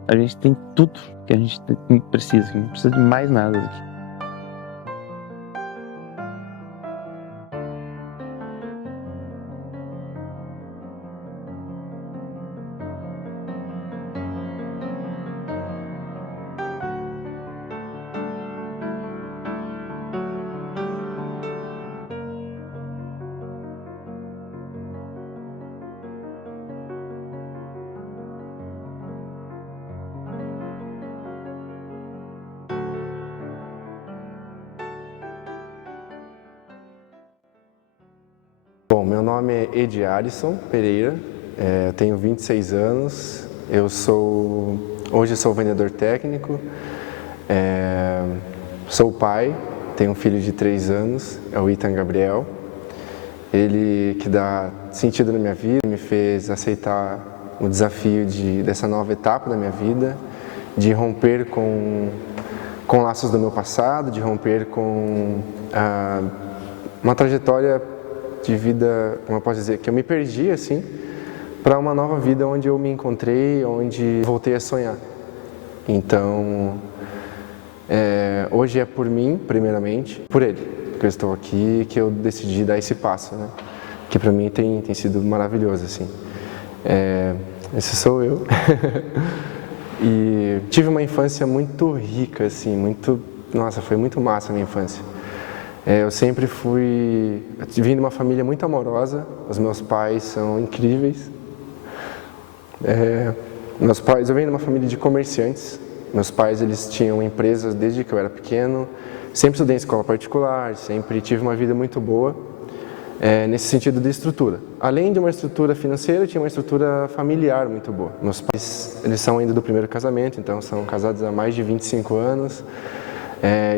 a gente tem tudo que a gente precisa, que não precisa de mais nada aqui. Bom, meu nome é Edi Alisson Pereira, eu tenho 26 anos, hoje sou vendedor técnico, sou pai, tenho um filho de 3 anos, é o Ethan Gabriel. Ele que dá sentido na minha vida, me fez aceitar o desafio dessa nova etapa da minha vida, de romper com laços do meu passado, de romper com uma trajetória de vida, como eu posso dizer, que eu me perdi assim, para uma nova vida onde eu me encontrei, onde voltei a sonhar. Então, hoje é por mim, primeiramente, por ele, que eu estou aqui, que eu decidi dar esse passo, né? Que para mim tem sido maravilhoso, assim. Esse sou eu. E tive uma infância muito rica, assim, nossa, foi muito massa a minha infância. Eu sempre vim de uma família muito amorosa, os meus pais são incríveis. Eu venho de uma família de comerciantes. Meus pais, eles tinham empresas desde que eu era pequeno. Sempre estudei em escola particular, sempre tive uma vida muito boa, nesse sentido de estrutura. Além de uma estrutura financeira, eu tinha uma estrutura familiar muito boa. Meus pais, eles são ainda do primeiro casamento, então são casados há mais de 25 anos.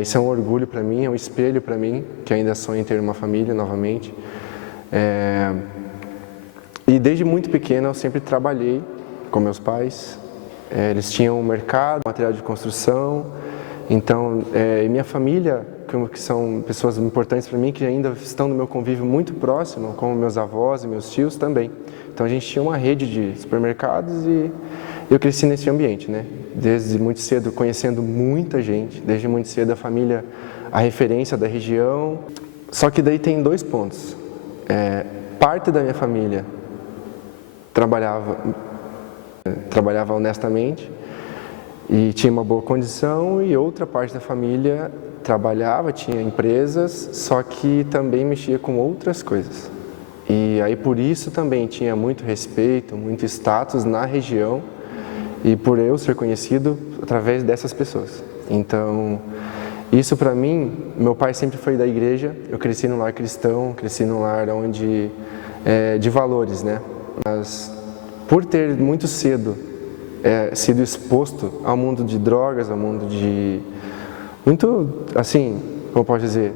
Isso é um orgulho para mim, é um espelho para mim, que ainda sonho em ter uma família novamente. E desde muito pequeno eu sempre trabalhei com meus pais. Eles tinham um mercado, material de construção. Então, e minha família, que são pessoas importantes para mim, que ainda estão no meu convívio muito próximo, como meus avós e meus tios também. Então, a gente tinha uma rede de supermercados e eu cresci nesse ambiente, né? Desde muito cedo, conhecendo muita gente, desde muito cedo a família, a referência da região. Só que daí tem 2 pontos. Parte da minha família trabalhava honestamente, e tinha uma boa condição, e outra parte da família trabalhava, tinha empresas, só que também mexia com outras coisas. E aí por isso também tinha muito respeito, muito status na região, e por eu ser conhecido através dessas pessoas. Então, isso para mim, meu pai sempre foi da igreja, eu cresci num lar cristão, cresci num lar onde, de valores, né? Mas por ter muito cedo sido exposto ao mundo de drogas, ao mundo de muito, assim, como eu posso dizer,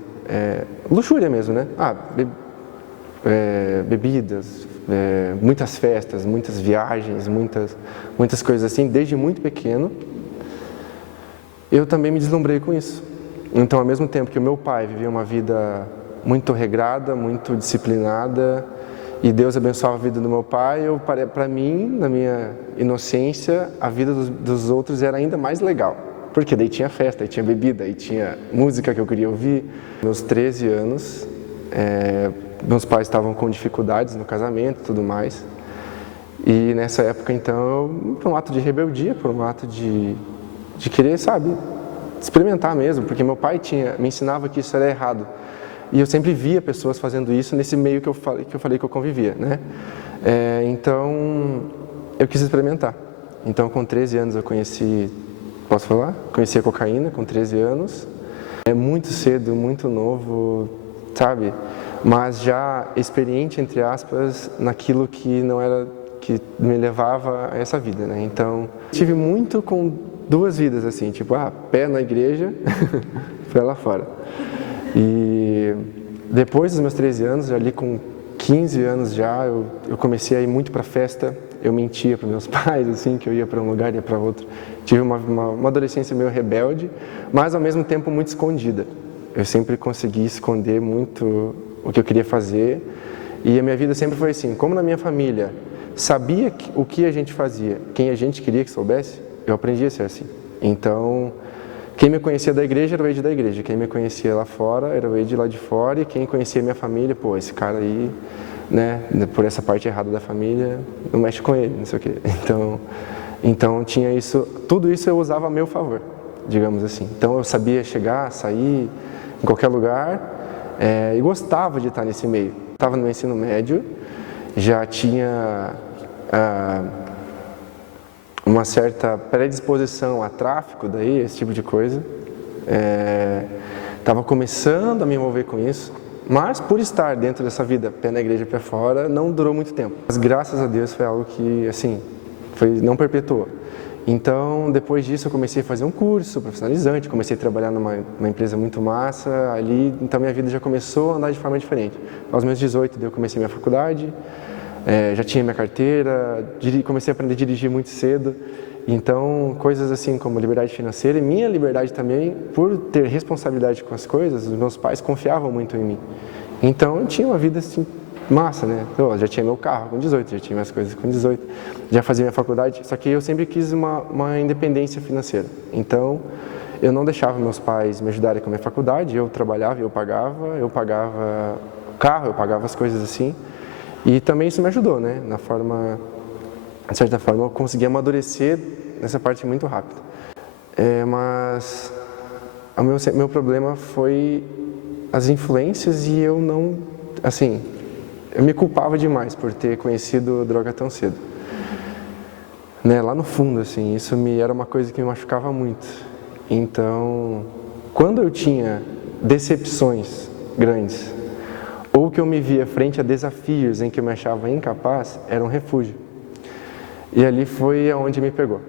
luxúria mesmo, né? Bebidas, muitas festas, muitas viagens, muitas coisas assim, desde muito pequeno, eu também me deslumbrei com isso. Então, ao mesmo tempo que o meu pai vivia uma vida muito regrada, muito disciplinada, e Deus abençoava a vida do meu pai, para mim, na minha inocência, a vida dos outros era ainda mais legal. Porque daí tinha festa, aí tinha bebida, aí tinha música que eu queria ouvir. Meus 13 anos, meus pais estavam com dificuldades no casamento e tudo mais. E nessa época, então, por um ato de rebeldia, por um ato de querer, sabe, experimentar mesmo, porque meu pai me ensinava que isso era errado. E eu sempre via pessoas fazendo isso nesse meio que eu falei que eu convivia, né? Então, eu quis experimentar. Então, com 13 anos eu conheci, posso falar? Conheci a cocaína com 13 anos. Muito cedo, muito novo, sabe? Mas já experiente, entre aspas, naquilo que não era, que me levava a essa vida, né? Então, tive muito com 2 vidas, assim, tipo, pé na igreja, pé lá fora. E depois dos meus 13 anos, ali com 15 anos já, eu comecei a ir muito para festa. Eu mentia para meus pais, assim, que eu ia para um lugar e ia para outro. Tive uma adolescência meio rebelde, mas ao mesmo tempo muito escondida. Eu sempre consegui esconder muito o que eu queria fazer. E a minha vida sempre foi assim, como na minha família sabia o que a gente fazia, quem a gente queria que soubesse, eu aprendi a ser assim. Então, quem me conhecia da igreja era o Ed da igreja, quem me conhecia lá fora era o Ed lá de fora, e quem conhecia minha família, pô, esse cara aí, né, por essa parte errada da família, não mexe com ele, não sei o quê. Então tinha isso, tudo isso eu usava a meu favor, digamos assim. Então eu sabia chegar, sair em qualquer lugar, e gostava de estar nesse meio. Estava no ensino médio, já tinha uma certa predisposição a tráfico, daí, esse tipo de coisa. Estava começando a me envolver com isso, Mas por estar dentro dessa vida, pé na igreja, pé fora, não durou muito tempo. Mas graças a Deus foi algo que, assim, não perpetuou. Então, depois disso, eu comecei a fazer um curso profissionalizante, comecei a trabalhar numa empresa muito massa, ali, então minha vida já começou a andar de forma diferente. Aos meus 18, eu comecei minha faculdade, já tinha minha carteira, comecei a aprender a dirigir muito cedo, então coisas assim como liberdade financeira e minha liberdade também, por ter responsabilidade com as coisas, os meus pais confiavam muito em mim. Então, eu tinha uma vida assim, massa, né? Eu já tinha meu carro com 18, já tinha minhas coisas com 18, já fazia minha faculdade, só que eu sempre quis uma independência financeira. Então, eu não deixava meus pais me ajudarem com a minha faculdade, eu trabalhava, eu pagava o carro, eu pagava as coisas assim. E também isso me ajudou, né? De certa forma, eu consegui amadurecer nessa parte muito rápido. Mas o meu problema foi as influências e eu não, assim, eu me culpava demais por ter conhecido droga tão cedo. Né, lá no fundo, assim, isso era uma coisa que me machucava muito. Então, quando eu tinha decepções grandes, ou que eu me via frente a desafios em que eu me achava incapaz, era um refúgio. E ali foi aonde me pegou.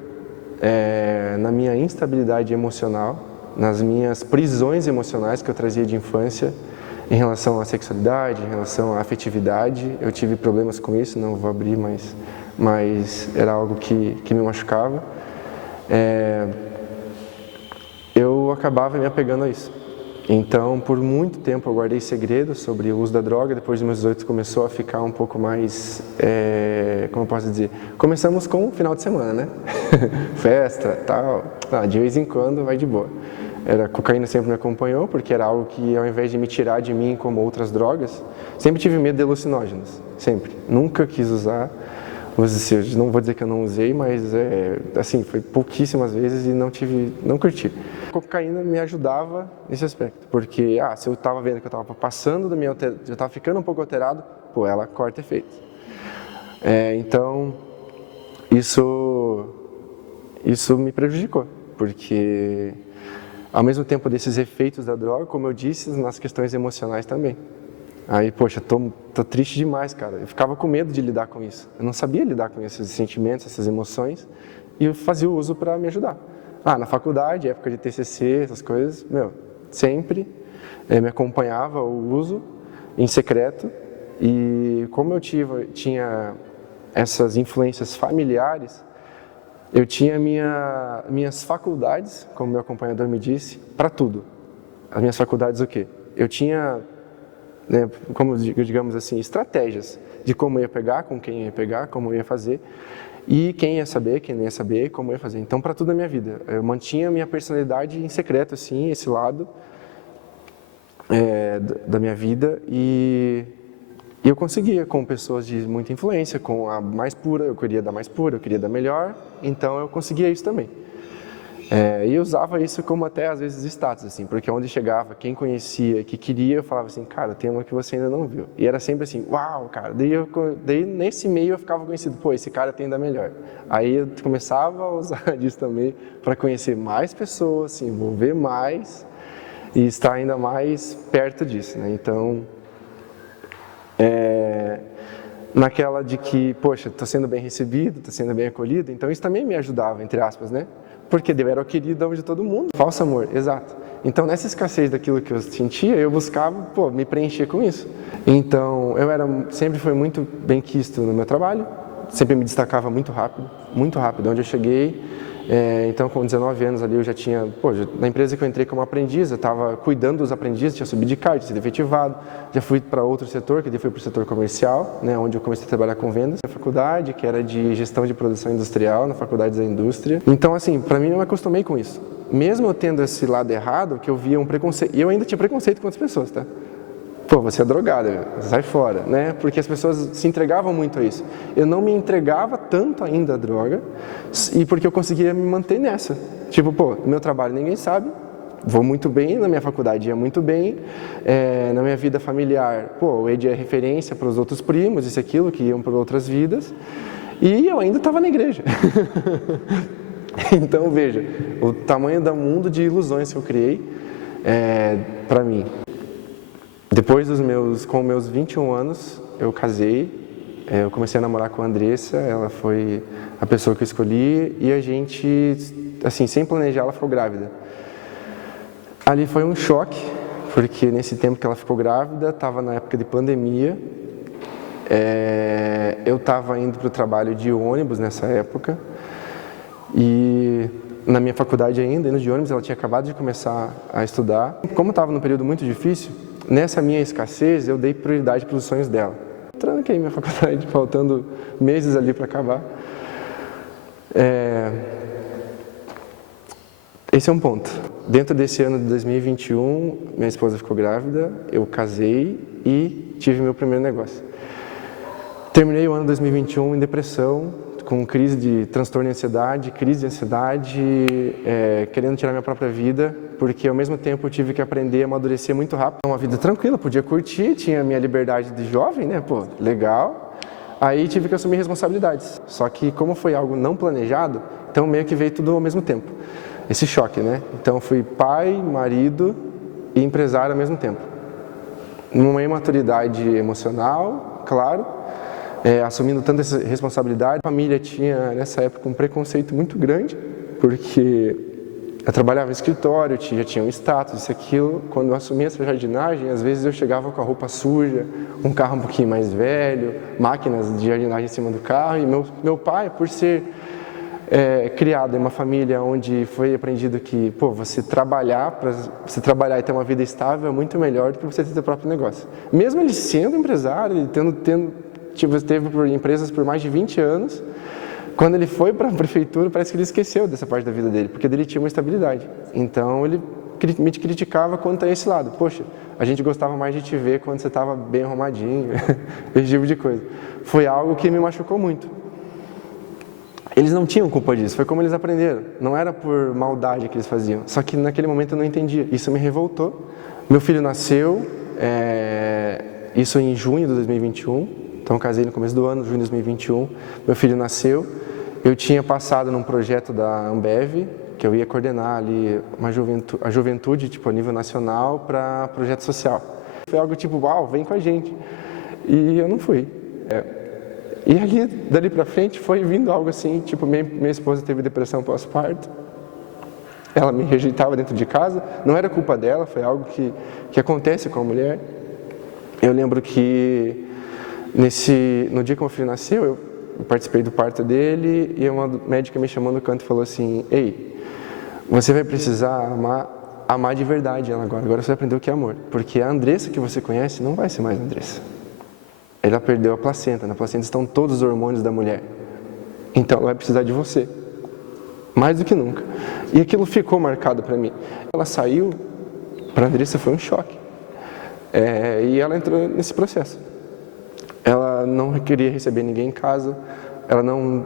Na minha instabilidade emocional, nas minhas prisões emocionais que eu trazia de infância, em relação à sexualidade, em relação à afetividade, eu tive problemas com isso, não vou abrir, mas era algo que me machucava. Eu acabava me apegando a isso. Então, por muito tempo eu guardei segredos sobre o uso da droga, depois dos meus 18 começou a ficar um pouco mais, como eu posso dizer, começamos com o final de semana, né? Festa, tal, de vez em quando vai de boa. A cocaína sempre me acompanhou, porque era algo que, ao invés de me tirar de mim como outras drogas, sempre tive medo de alucinógenos, sempre. Nunca quis usar, não vou dizer que eu não usei, mas assim, foi pouquíssimas vezes e não curti. A cocaína me ajudava nesse aspecto, porque se eu estava vendo que eu estava passando eu estava ficando um pouco alterado, ela corta efeitos. Então, isso me prejudicou, porque ao mesmo tempo desses efeitos da droga, como eu disse, nas questões emocionais também. Aí, poxa, tô triste demais, cara. Eu ficava com medo de lidar com isso. Eu não sabia lidar com esses sentimentos, essas emoções, e eu fazia o uso para me ajudar. Na faculdade, época de TCC, essas coisas, sempre me acompanhava o uso em secreto, e como eu tinha essas influências familiares, eu tinha minhas faculdades, como meu acompanhador me disse, para tudo. As minhas faculdades o quê? Eu tinha, como digamos assim, estratégias de como eu ia pegar, com quem eu ia pegar, como eu ia fazer, e quem ia saber, quem não ia saber, como eu ia fazer. Então, para tudo na minha vida. Eu mantinha a minha personalidade em secreto, assim, esse lado da minha vida, e eu conseguia com pessoas de muita influência, com a mais pura, eu queria dar mais pura, eu queria dar melhor, então eu conseguia isso também. E eu usava isso como até às vezes status, assim, porque onde chegava, quem conhecia, que queria, eu falava assim, cara, tem uma que você ainda não viu. E era sempre assim, uau, cara, daí nesse meio eu ficava conhecido, esse cara tem ainda melhor. Aí eu começava a usar disso também para conhecer mais pessoas, se envolver mais e estar ainda mais perto disso, né? Então, naquela de que, poxa, estou sendo bem recebido, estou sendo bem acolhido, então isso também me ajudava, entre aspas, né? Porque eu era o queridão de todo mundo. Falso amor, exato. Então, nessa escassez daquilo que eu sentia, eu buscava, me preencher com isso. Então, sempre fui muito bem quisto no meu trabalho, sempre me destacava muito rápido, onde eu cheguei. Então, com 19 anos ali, eu já tinha, na empresa que eu entrei como aprendiz, eu estava cuidando dos aprendizes, tinha subido de cargo, tinha sido efetivado, já fui para outro setor, que daí fui para o setor comercial, né, onde eu comecei a trabalhar com vendas. Na faculdade, que era de gestão de produção industrial, na faculdade da indústria. Então, assim, para mim, eu me acostumei com isso. Mesmo eu tendo esse lado errado, que eu via um preconceito, e eu ainda tinha preconceito com as pessoas, tá? Você é drogado, sai fora, né? Porque as pessoas se entregavam muito a isso. Eu não me entregava tanto ainda à droga, e porque eu conseguia me manter nessa. Tipo, no meu trabalho ninguém sabe, vou muito bem, na minha faculdade ia muito bem, na minha vida familiar, o Ed é referência para os outros primos, isso e aquilo, que iam para outras vidas, e eu ainda estava na igreja. Então, veja, o tamanho do mundo de ilusões que eu criei para mim. Depois com meus 21 anos, eu casei, eu comecei a namorar com a Andressa, ela foi a pessoa que eu escolhi e a gente, assim, sem planejar, ela ficou grávida. Ali foi um choque, porque nesse tempo que ela ficou grávida, estava na época de pandemia, eu estava indo para o trabalho de ônibus nessa época e na minha faculdade ainda, indo de ônibus, ela tinha acabado de começar a estudar. Como estava num período muito difícil, nessa minha escassez, eu dei prioridade para os sonhos dela. Tranquei minha faculdade, faltando meses ali para acabar. Esse é um ponto. Dentro desse ano de 2021, minha esposa ficou grávida, eu casei e tive meu primeiro negócio. Terminei o ano de 2021 em depressão, com crise de transtorno de ansiedade, querendo tirar minha própria vida, porque ao mesmo tempo eu tive que aprender a amadurecer muito rápido. Uma vida tranquila, podia curtir, tinha a minha liberdade de jovem, né? Pô, legal. Aí tive que assumir responsabilidades. Só que como foi algo não planejado, então meio que veio tudo ao mesmo tempo. Esse choque, né? Então fui pai, marido e empresário ao mesmo tempo. Numa imaturidade emocional, claro, assumindo tanta responsabilidade. A família tinha, nessa época, um preconceito muito grande, porque eu trabalhava em escritório, já tinha um status, isso e aquilo. Quando eu assumi essa jardinagem, às vezes eu chegava com a roupa suja, um carro um pouquinho mais velho, máquinas de jardinagem em cima do carro. E meu pai, por ser criado em uma família onde foi aprendido que, pô, você trabalhar e ter uma vida estável é muito melhor do que você ter seu próprio negócio. Mesmo ele sendo empresário, ele teve empresas por mais de 20 anos, quando ele foi para a prefeitura, parece que ele esqueceu dessa parte da vida dele, porque ele tinha uma estabilidade. Então, ele me criticava quanto a esse lado. Poxa, a gente gostava mais de te ver quando você estava bem arrumadinho, esse tipo de coisa. Foi algo que me machucou muito. Eles não tinham culpa disso, foi como eles aprenderam. Não era por maldade que eles faziam, só que naquele momento eu não entendia. Isso me revoltou. Meu filho nasceu, isso em junho de 2021, então eu casei no começo do ano, junho de 2021. Meu filho nasceu, eu tinha passado num projeto da Ambev, que eu ia coordenar ali a juventude tipo, a nível nacional para projeto social. Foi algo tipo, uau, vem com a gente. E eu não fui. E ali, dali para frente, foi vindo algo assim, tipo, minha esposa teve depressão pós-parto, ela me rejeitava dentro de casa, não era culpa dela, foi algo que acontece com a mulher. Eu lembro que no dia que o meu filho nasceu, eu participei do parto dele e uma médica me chamou no canto e falou assim, ei, você vai precisar amar de verdade ela agora você vai aprender o que é amor, porque a Andressa que você conhece não vai ser mais a Andressa. Ela perdeu a placenta, na placenta estão todos os hormônios da mulher. Então ela vai precisar de você, mais do que nunca. E aquilo ficou marcado para mim. Ela saiu, para a Andressa foi um choque. E ela entrou nesse processo. Ela não queria receber ninguém em casa,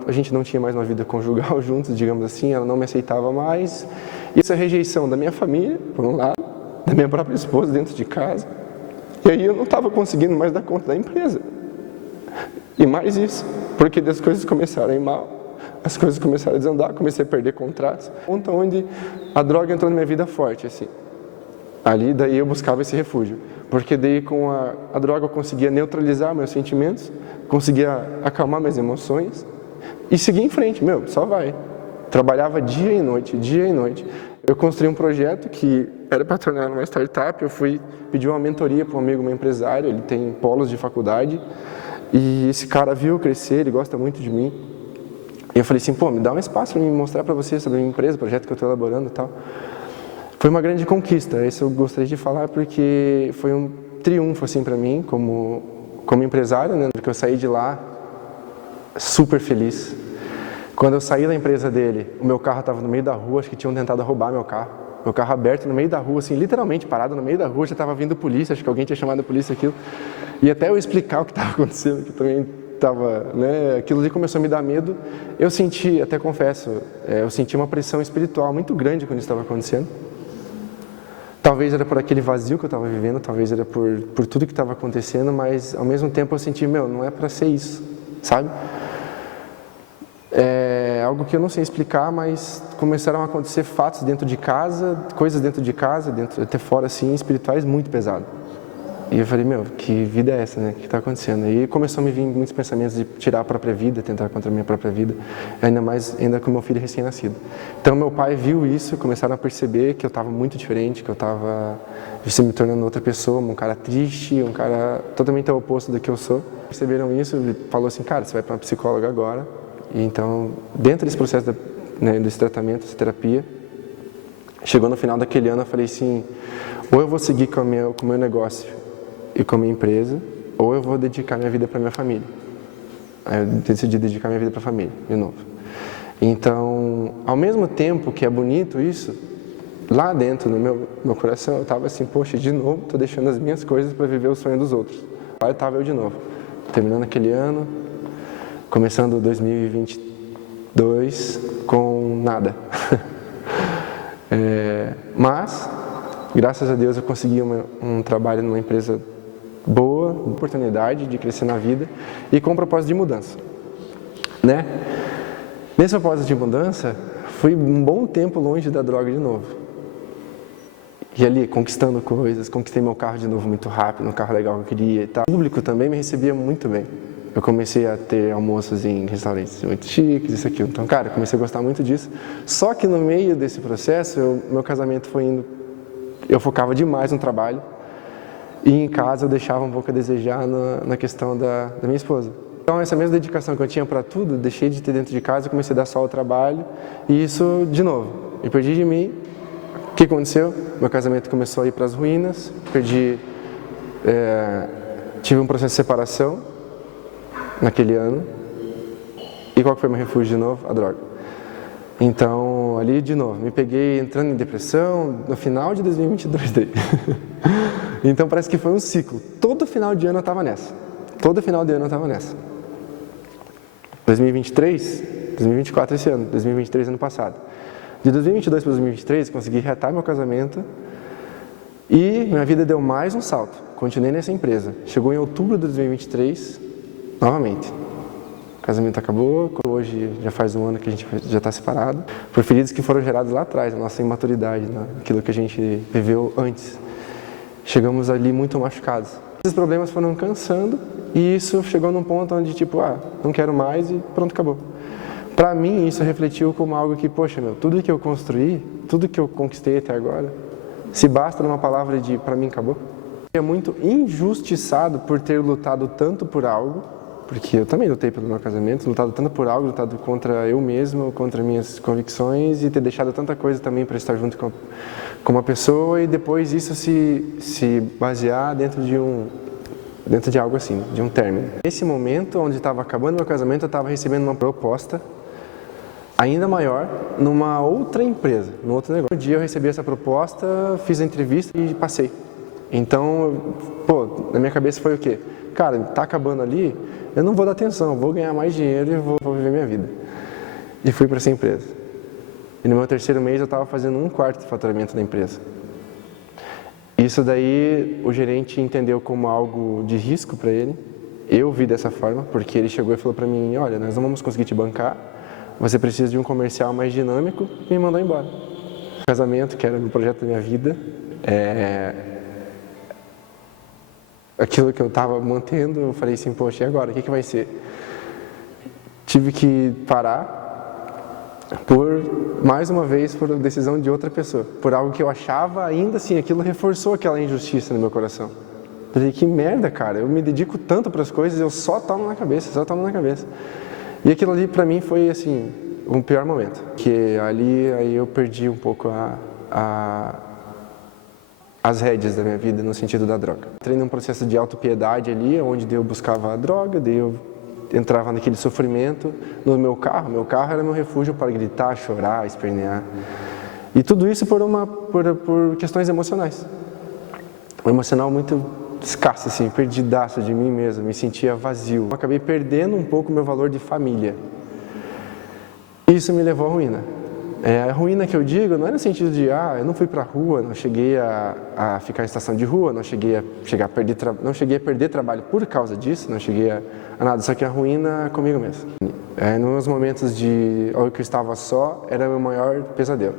a gente não tinha mais uma vida conjugal juntos, digamos assim, ela não me aceitava mais. E essa rejeição da minha família, por um lado, da minha própria esposa dentro de casa. E aí eu não estava conseguindo mais dar conta da empresa. E mais isso, porque as coisas começaram a ir mal, as coisas começaram a desandar, comecei a perder contratos. Ponto onde a droga entrou na minha vida forte, assim. Ali, daí eu buscava esse refúgio. Porque daí com a droga eu conseguia neutralizar meus sentimentos, conseguia acalmar minhas emoções e seguir em frente, só vai. Trabalhava dia e noite, dia e noite. Eu construí um projeto que era para tornar uma startup, eu fui pedir uma mentoria para um amigo meu empresário, ele tem polos de faculdade, e esse cara viu eu crescer, ele gosta muito de mim. E eu falei assim, me dá um espaço para me mostrar para você sobre a minha empresa, o projeto que eu estou elaborando e tal. Foi uma grande conquista, isso eu gostaria de falar porque foi um triunfo assim para mim como empresário, né? Porque eu saí de lá super feliz. Quando eu saí da empresa dele, o meu carro estava no meio da rua, acho que tinham tentado roubar meu carro. Meu carro aberto no meio da rua, assim, literalmente parado no meio da rua, já estava vindo polícia, acho que alguém tinha chamado a polícia aquilo. E até eu explicar o que estava acontecendo, que também estava, né, aquilo ali começou a me dar medo. Eu senti, até confesso, eu senti uma pressão espiritual muito grande quando isso estava acontecendo. Talvez era por aquele vazio que eu estava vivendo, talvez era por tudo que estava acontecendo, mas ao mesmo tempo eu senti, não é para ser isso, sabe? É algo que eu não sei explicar, mas começaram a acontecer fatos dentro de casa, coisas dentro de casa, até fora assim, espirituais muito pesados. E eu falei, meu, que vida é essa, né? O que está acontecendo? E começou a me vir muitos pensamentos de tirar a própria vida, tentar contra a minha própria vida, ainda com meu filho recém-nascido. Então meu pai viu isso, começaram a perceber que eu estava muito diferente, que eu estava me tornando outra pessoa, um cara triste, um cara totalmente ao oposto do que eu sou. Perceberam isso, ele falou assim, cara, você vai para uma psicóloga agora. E então, dentro desse processo desse tratamento, dessa terapia, chegou no final daquele ano, eu falei assim, ou eu vou seguir com o meu negócio e com a minha empresa, ou eu vou dedicar minha vida para minha família. Aí eu decidi dedicar minha vida para a família, de novo. Então, ao mesmo tempo que é bonito isso, lá dentro, no meu coração, eu estava assim, poxa, de novo, estou deixando as minhas coisas para viver o sonho dos outros. Lá estava eu de novo, terminando aquele ano, começando 2022 com nada. Mas, graças a Deus, eu consegui um trabalho numa empresa boa, oportunidade de crescer na vida e com um propósito de mudança, né? Nesse propósito de mudança, fui um bom tempo longe da droga de novo. E ali, conquistando coisas, conquistei meu carro de novo muito rápido, um carro legal que eu queria e tal. O público também me recebia muito bem. Eu comecei a ter almoços em restaurantes muito chiques, isso aqui. Então, cara, eu comecei a gostar muito disso. Só que no meio desse processo, meu casamento foi indo... Eu focava demais no trabalho. E em casa eu deixava um pouco a desejar na questão da minha esposa. Então essa mesma dedicação que eu tinha para tudo, deixei de ter dentro de casa, comecei a dar só o trabalho e isso de novo. Eu perdi de mim. O que aconteceu? Meu casamento começou a ir para as ruínas, tive um processo de separação naquele ano. E qual que foi meu refúgio de novo? A droga. Então, ali de novo, me peguei entrando em depressão no final de 2022 daí. Então parece que foi um ciclo. Todo final de ano eu estava nessa. 2024 esse ano, 2023 ano passado. De 2022 para 2023 consegui reatar meu casamento e minha vida deu mais um salto. Continuei nessa empresa. Chegou em outubro de 2023, novamente. O casamento acabou, hoje já faz um ano que a gente já está separado, por feridas que foram geradas lá atrás, a nossa imaturidade, né? Aquilo que a gente viveu antes. Chegamos ali muito machucados. Esses problemas foram cansando e isso chegou num ponto onde tipo, não quero mais e pronto, acabou. Para mim isso refletiu como algo que, poxa, tudo que eu construí, tudo que eu conquistei até agora, se basta numa palavra de para mim acabou. É muito injustiçado por ter lutado tanto por algo, porque eu também lutei pelo meu casamento, lutado tanto por algo, lutado contra eu mesmo, contra minhas convicções e ter deixado tanta coisa também para estar junto com uma pessoa e depois isso se basear dentro de algo assim, de um término. Nesse momento onde estava acabando meu casamento, eu estava recebendo uma proposta ainda maior numa outra empresa, num outro negócio. Um dia eu recebi essa proposta, fiz a entrevista e passei. Então, na minha cabeça foi o quê? Cara, tá acabando ali, eu não vou dar atenção, vou ganhar mais dinheiro e vou viver minha vida. E fui para essa empresa. E no meu terceiro mês eu estava fazendo 1/4 do faturamento da empresa. Isso daí o gerente entendeu como algo de risco para ele. Eu vi dessa forma, porque ele chegou e falou para mim, olha, nós não vamos conseguir te bancar, você precisa de um comercial mais dinâmico, e me mandou embora. O casamento, que era o projeto da minha vida, aquilo que eu estava mantendo, eu falei assim, poxa, e agora? O que vai ser? Tive que parar, mais uma vez, por decisão de outra pessoa, por algo que eu achava, ainda assim, aquilo reforçou aquela injustiça no meu coração. Eu falei, que merda, cara, eu me dedico tanto para as coisas, eu só tomo na cabeça. E aquilo ali, para mim, foi, assim, um pior momento, que aí eu perdi um pouco as rédeas da minha vida no sentido da droga. Entrei num processo de autopiedade ali, onde eu buscava a droga, daí eu entrava naquele sofrimento no meu carro. Meu carro era meu refúgio para gritar, chorar, espernear. E tudo isso por questões emocionais. Um emocional muito escasso, assim, perdidaço de mim mesmo, me sentia vazio. Eu acabei perdendo um pouco o meu valor de família. Isso me levou à ruína. A ruína que eu digo não é no sentido de, eu não fui para a rua, não cheguei a ficar em estação de rua, não cheguei a perder trabalho por causa disso, não cheguei a nada, só que a ruína comigo mesmo. Nos momentos que eu estava só, era o meu maior pesadelo.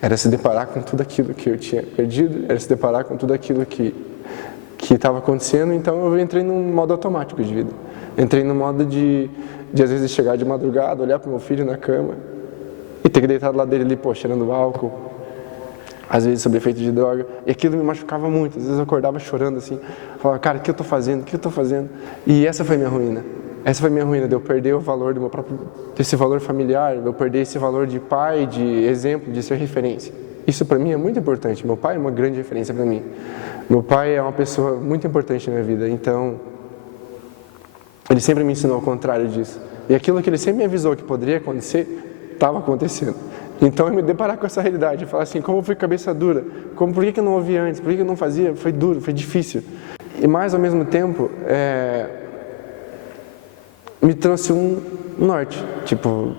Era se deparar com tudo aquilo que eu tinha perdido, era se deparar com tudo aquilo que que estava acontecendo, então eu entrei num modo automático de vida. Entrei no modo de às vezes chegar de madrugada, olhar para o meu filho na cama e ter que deitar do lado dele ali, pô, cheirando álcool, às vezes sob efeito de droga, e aquilo me machucava muito. Às vezes eu acordava chorando assim, falava, cara, o que eu estou fazendo, o que eu estou fazendo? E essa foi minha ruína. Essa foi minha ruína, de eu perder o valor do meu próprio, desse valor familiar, de eu perder esse valor de pai, de exemplo, de ser referência. Isso para mim é muito importante. Meu pai é uma grande referência para mim. Meu pai é uma pessoa muito importante na minha vida, então ele sempre me ensinou ao contrário disso. E aquilo que ele sempre me avisou que poderia acontecer, estava acontecendo. Então eu me deparar com essa realidade, falar assim, como eu fui cabeça dura, por que eu não ouvi antes, por que eu não fazia, foi duro, foi difícil. E mais ao mesmo tempo, me trouxe um norte, tipo,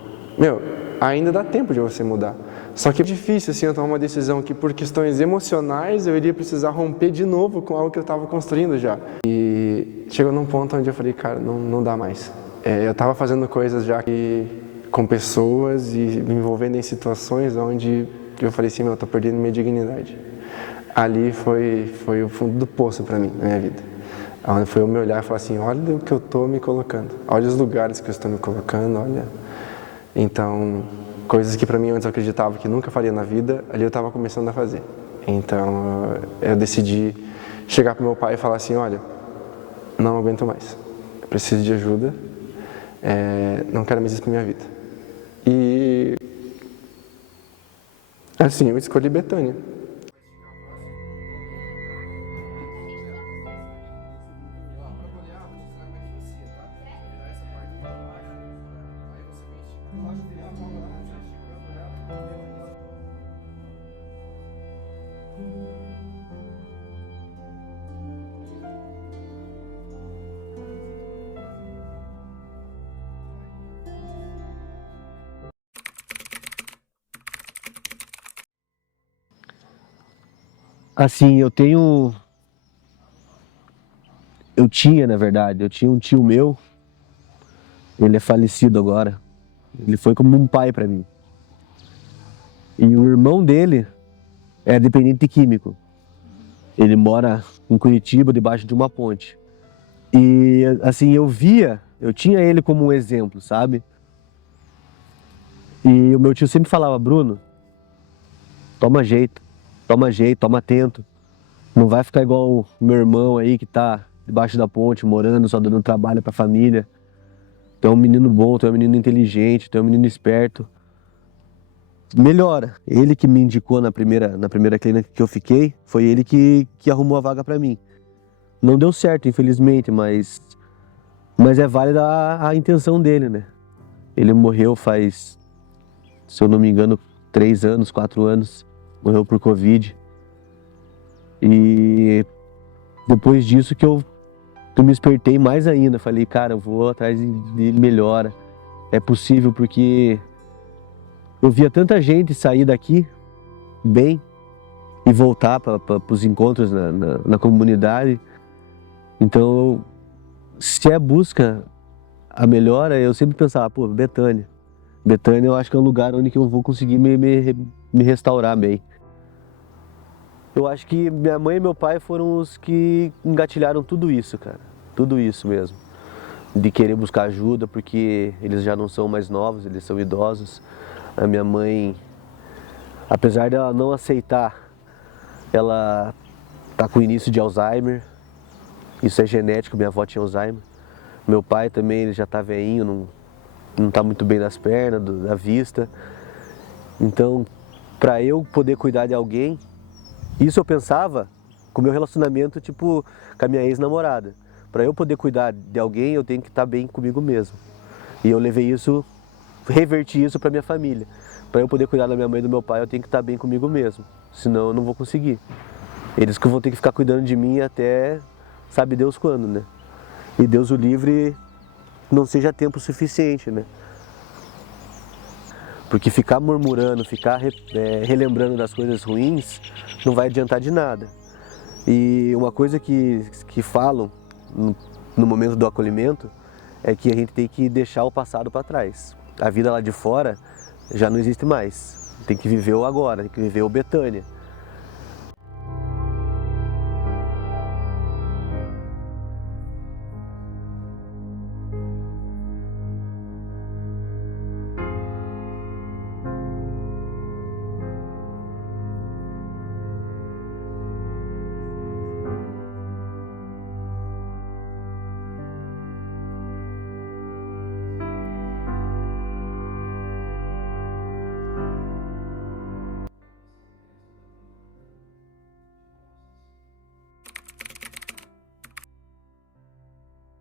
ainda dá tempo de você mudar. Só que é difícil assim, eu tomar uma decisão que por questões emocionais eu iria precisar romper de novo com algo que eu estava construindo já. E chegou num ponto onde eu falei, cara, não dá mais. Eu estava fazendo coisas já com pessoas e me envolvendo em situações onde eu falei assim, eu tô perdendo minha dignidade. Ali foi o fundo do poço para mim, na minha vida. Onde foi eu me olhar e falar assim, olha o que eu estou me colocando, olha os lugares que eu estou me colocando, olha. Então, coisas que para mim antes eu acreditava que nunca faria na vida, ali eu estava começando a fazer. Então, eu decidi chegar para meu pai e falar assim, olha, não aguento mais, eu preciso de ajuda, não quero mais isso para minha vida. E assim, eu escolhi Betânia. Assim, eu tinha um tio meu, ele é falecido agora, ele foi como um pai para mim. E o irmão dele é dependente químico, ele mora em Curitiba, debaixo de uma ponte. E assim, eu tinha ele como um exemplo, sabe? E o meu tio sempre falava, Bruno, toma jeito, toma atento. Não vai ficar igual o meu irmão aí que tá debaixo da ponte, morando, só dando trabalho pra família. Tu é um menino bom, tu é um menino inteligente, tu é um menino esperto. Melhora. Ele que me indicou na primeira clínica que eu fiquei, foi ele que arrumou a vaga pra mim. Não deu certo, infelizmente, mas é válida a intenção dele, né? Ele morreu faz, se eu não me engano, 3 anos, 4 anos. Morreu por Covid. E depois disso que eu me despertei mais ainda. Falei, cara, eu vou atrás de melhora. É possível, porque eu via tanta gente sair daqui bem e voltar para os encontros na comunidade. Então, se é busca a melhora, eu sempre pensava, pô, Betânia. Betânia eu acho que é um lugar onde que eu vou conseguir me restaurar bem. Eu acho que minha mãe e meu pai foram os que engatilharam tudo isso, cara. Tudo isso mesmo. De querer buscar ajuda, porque eles já não são mais novos, eles são idosos. A minha mãe, apesar dela não aceitar, ela tá com início de Alzheimer. Isso é genético, minha avó tinha Alzheimer. Meu pai também, ele já tá velhinho, não tá muito bem das pernas, da vista. Então, para eu poder cuidar de alguém, isso eu pensava com o meu relacionamento, tipo, com a minha ex-namorada. Para eu poder cuidar de alguém, eu tenho que estar bem comigo mesmo. E eu levei isso, reverti isso para minha família. Para eu poder cuidar da minha mãe e do meu pai, eu tenho que estar bem comigo mesmo. Senão eu não vou conseguir. Eles que vão ter que ficar cuidando de mim até sabe Deus quando, né? E Deus o livre não seja tempo suficiente, né? Porque ficar murmurando, ficar relembrando das coisas ruins, não vai adiantar de nada. E uma coisa que falam no momento do acolhimento é que a gente tem que deixar o passado para trás. A vida lá de fora já não existe mais. Tem que viver o agora, tem que viver o Betânia.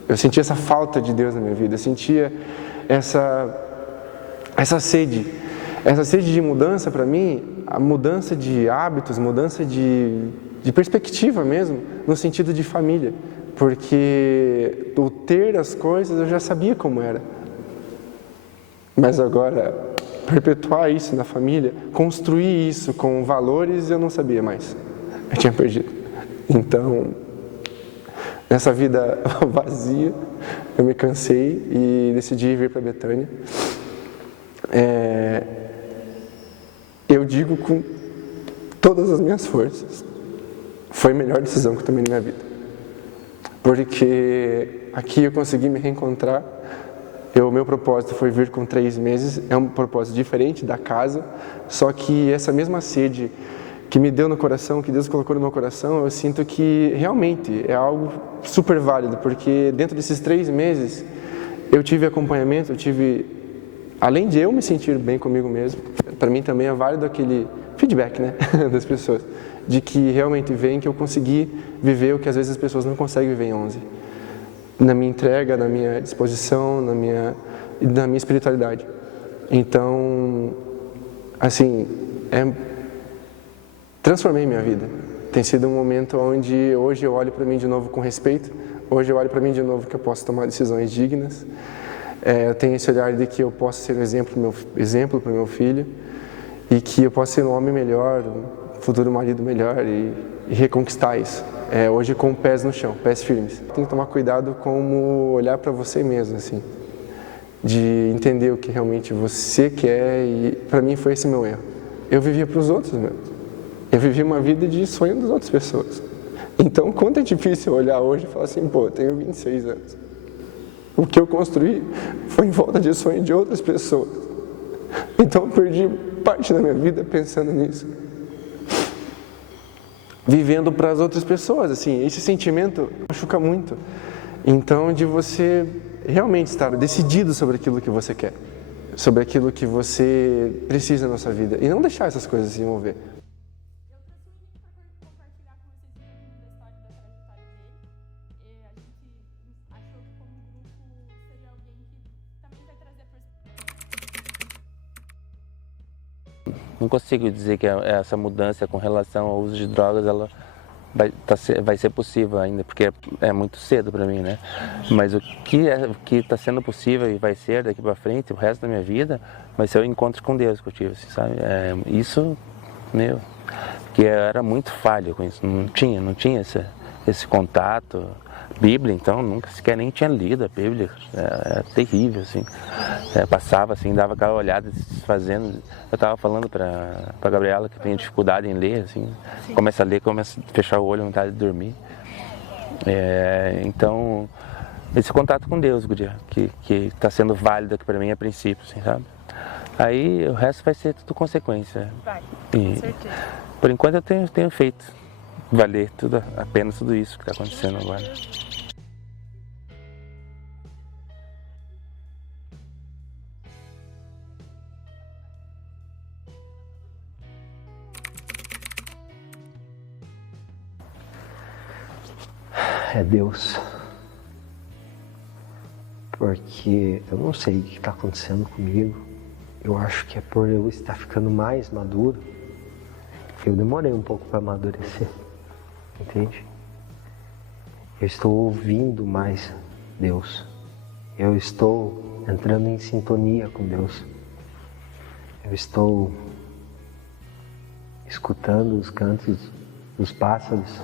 Eu sentia essa falta de Deus na minha vida, eu sentia essa sede de mudança para mim, a mudança de hábitos, mudança de perspectiva mesmo, no sentido de família, porque o ter as coisas eu já sabia como era, mas agora perpetuar isso na família, construir isso com valores, eu não sabia mais, eu tinha perdido. Então, nessa vida vazia, eu me cansei e decidi vir para Betânia. Eu digo com todas as minhas forças, foi a melhor decisão que eu tomei na minha vida. Porque aqui eu consegui me reencontrar. O meu propósito foi vir com 3 meses, é um propósito diferente da casa, só que essa mesma sede que me deu no coração, que Deus colocou no meu coração, eu sinto que realmente é algo super válido, porque dentro desses 3 meses eu tive acompanhamento, além de eu me sentir bem comigo mesmo, para mim também é válido aquele feedback, né, das pessoas, de que realmente veem que eu consegui viver o que às vezes as pessoas não conseguem viver em 11. Na minha entrega, na minha disposição, na minha espiritualidade. Então, assim, transformei minha vida. Tem sido um momento onde hoje eu olho para mim de novo com respeito, hoje eu olho para mim de novo que eu posso tomar decisões dignas. Eu tenho esse olhar de que eu posso ser um exemplo para o meu filho e que eu posso ser um homem melhor, um futuro marido melhor e reconquistar isso. Hoje com pés no chão, pés firmes. Tem que tomar cuidado como olhar para você mesmo, assim, de entender o que realmente você quer e para mim foi esse meu erro. Eu vivia para os outros, eu vivia uma vida de sonho das outras pessoas. Então, quanto é difícil olhar hoje e falar assim, eu tenho 26 anos. O que eu construí foi em volta de sonho de outras pessoas. Então, eu perdi parte da minha vida pensando nisso. Vivendo para as outras pessoas, assim, esse sentimento machuca muito. Então, de você realmente estar decidido sobre aquilo que você quer, sobre aquilo que você precisa na sua vida, e não deixar essas coisas se envolver. Não consigo dizer que essa mudança com relação ao uso de drogas ela vai ser possível ainda, porque é muito cedo para mim, né? Mas o que está sendo possível e vai ser daqui para frente, o resto da minha vida, vai ser o encontro com Deus que eu tive, assim, sabe? Isso, porque eu era muito falho com isso, não tinha esse contato. Bíblia, então, nunca sequer nem tinha lido a Bíblia, era terrível, assim, passava assim, dava aquela olhada, fazendo, eu estava falando para a Gabriela que tem dificuldade em ler, assim, começa a ler, começa a fechar o olho, vontade de dormir, então, esse contato com Deus, Guria, que está sendo válido aqui para mim a princípio, assim, sabe? Aí o resto vai ser tudo consequência. Vai, com certeza. Por enquanto eu tenho feito valer apenas tudo isso que está acontecendo agora. É Deus. Porque eu não sei o que está acontecendo comigo. Eu acho que é por eu estar ficando mais maduro. Eu demorei um pouco para amadurecer. Entende? Eu estou ouvindo mais Deus. Eu estou entrando em sintonia com Deus. Eu estou escutando os cantos dos pássaros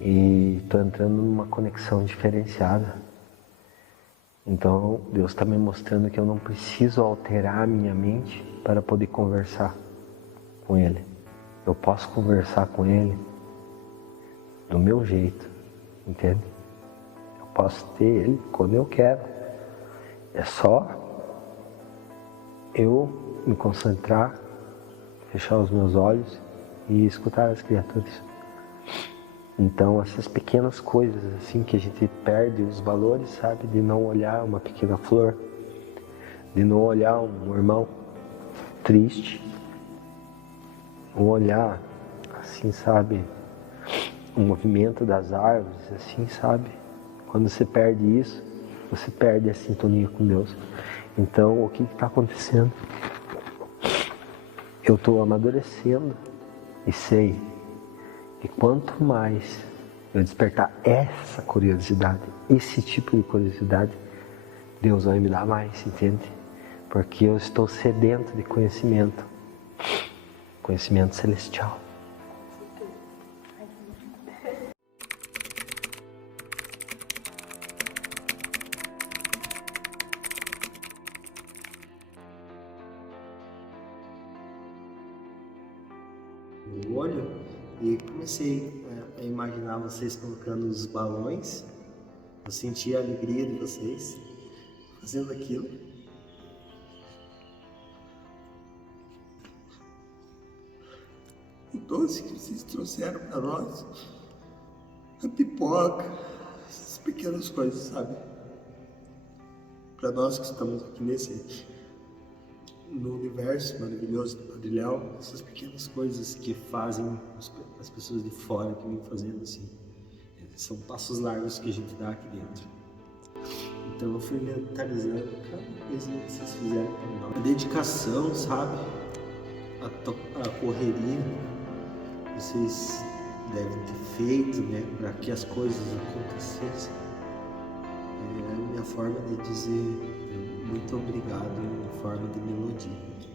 e estou entrando numa conexão diferenciada. Então Deus está me mostrando que eu não preciso alterar a minha mente para poder conversar com Ele. Eu posso conversar com Ele do meu jeito, entende? Eu posso ter Ele quando eu quero. É só eu me concentrar, fechar os meus olhos e escutar as criaturas. Então, essas pequenas coisas assim que a gente perde os valores, sabe? De não olhar uma pequena flor, de não olhar um irmão triste, um olhar assim, sabe? O movimento das árvores, assim, sabe? Quando você perde isso, você perde a sintonia com Deus. Então, o que está acontecendo? Eu estou amadurecendo e sei que quanto mais eu despertar essa curiosidade, esse tipo de curiosidade, Deus vai me dar mais, entende? Porque eu estou sedento de conhecimento, conhecimento celestial. No olho e comecei a imaginar vocês colocando os balões. Eu senti a alegria de vocês fazendo aquilo. O doce que vocês trouxeram para nós, a pipoca, essas pequenas coisas, sabe? Para nós que estamos aqui no universo maravilhoso do Padre Léo, essas pequenas coisas que fazem as pessoas de fora que vêm fazendo assim, são passos largos que a gente dá aqui dentro. Então eu fui mentalizando cada coisa que vocês fizeram para nós. A dedicação, sabe? A correria que vocês devem ter feito, né, para que as coisas acontecessem. É a minha forma de dizer muito obrigado em forma de melodia.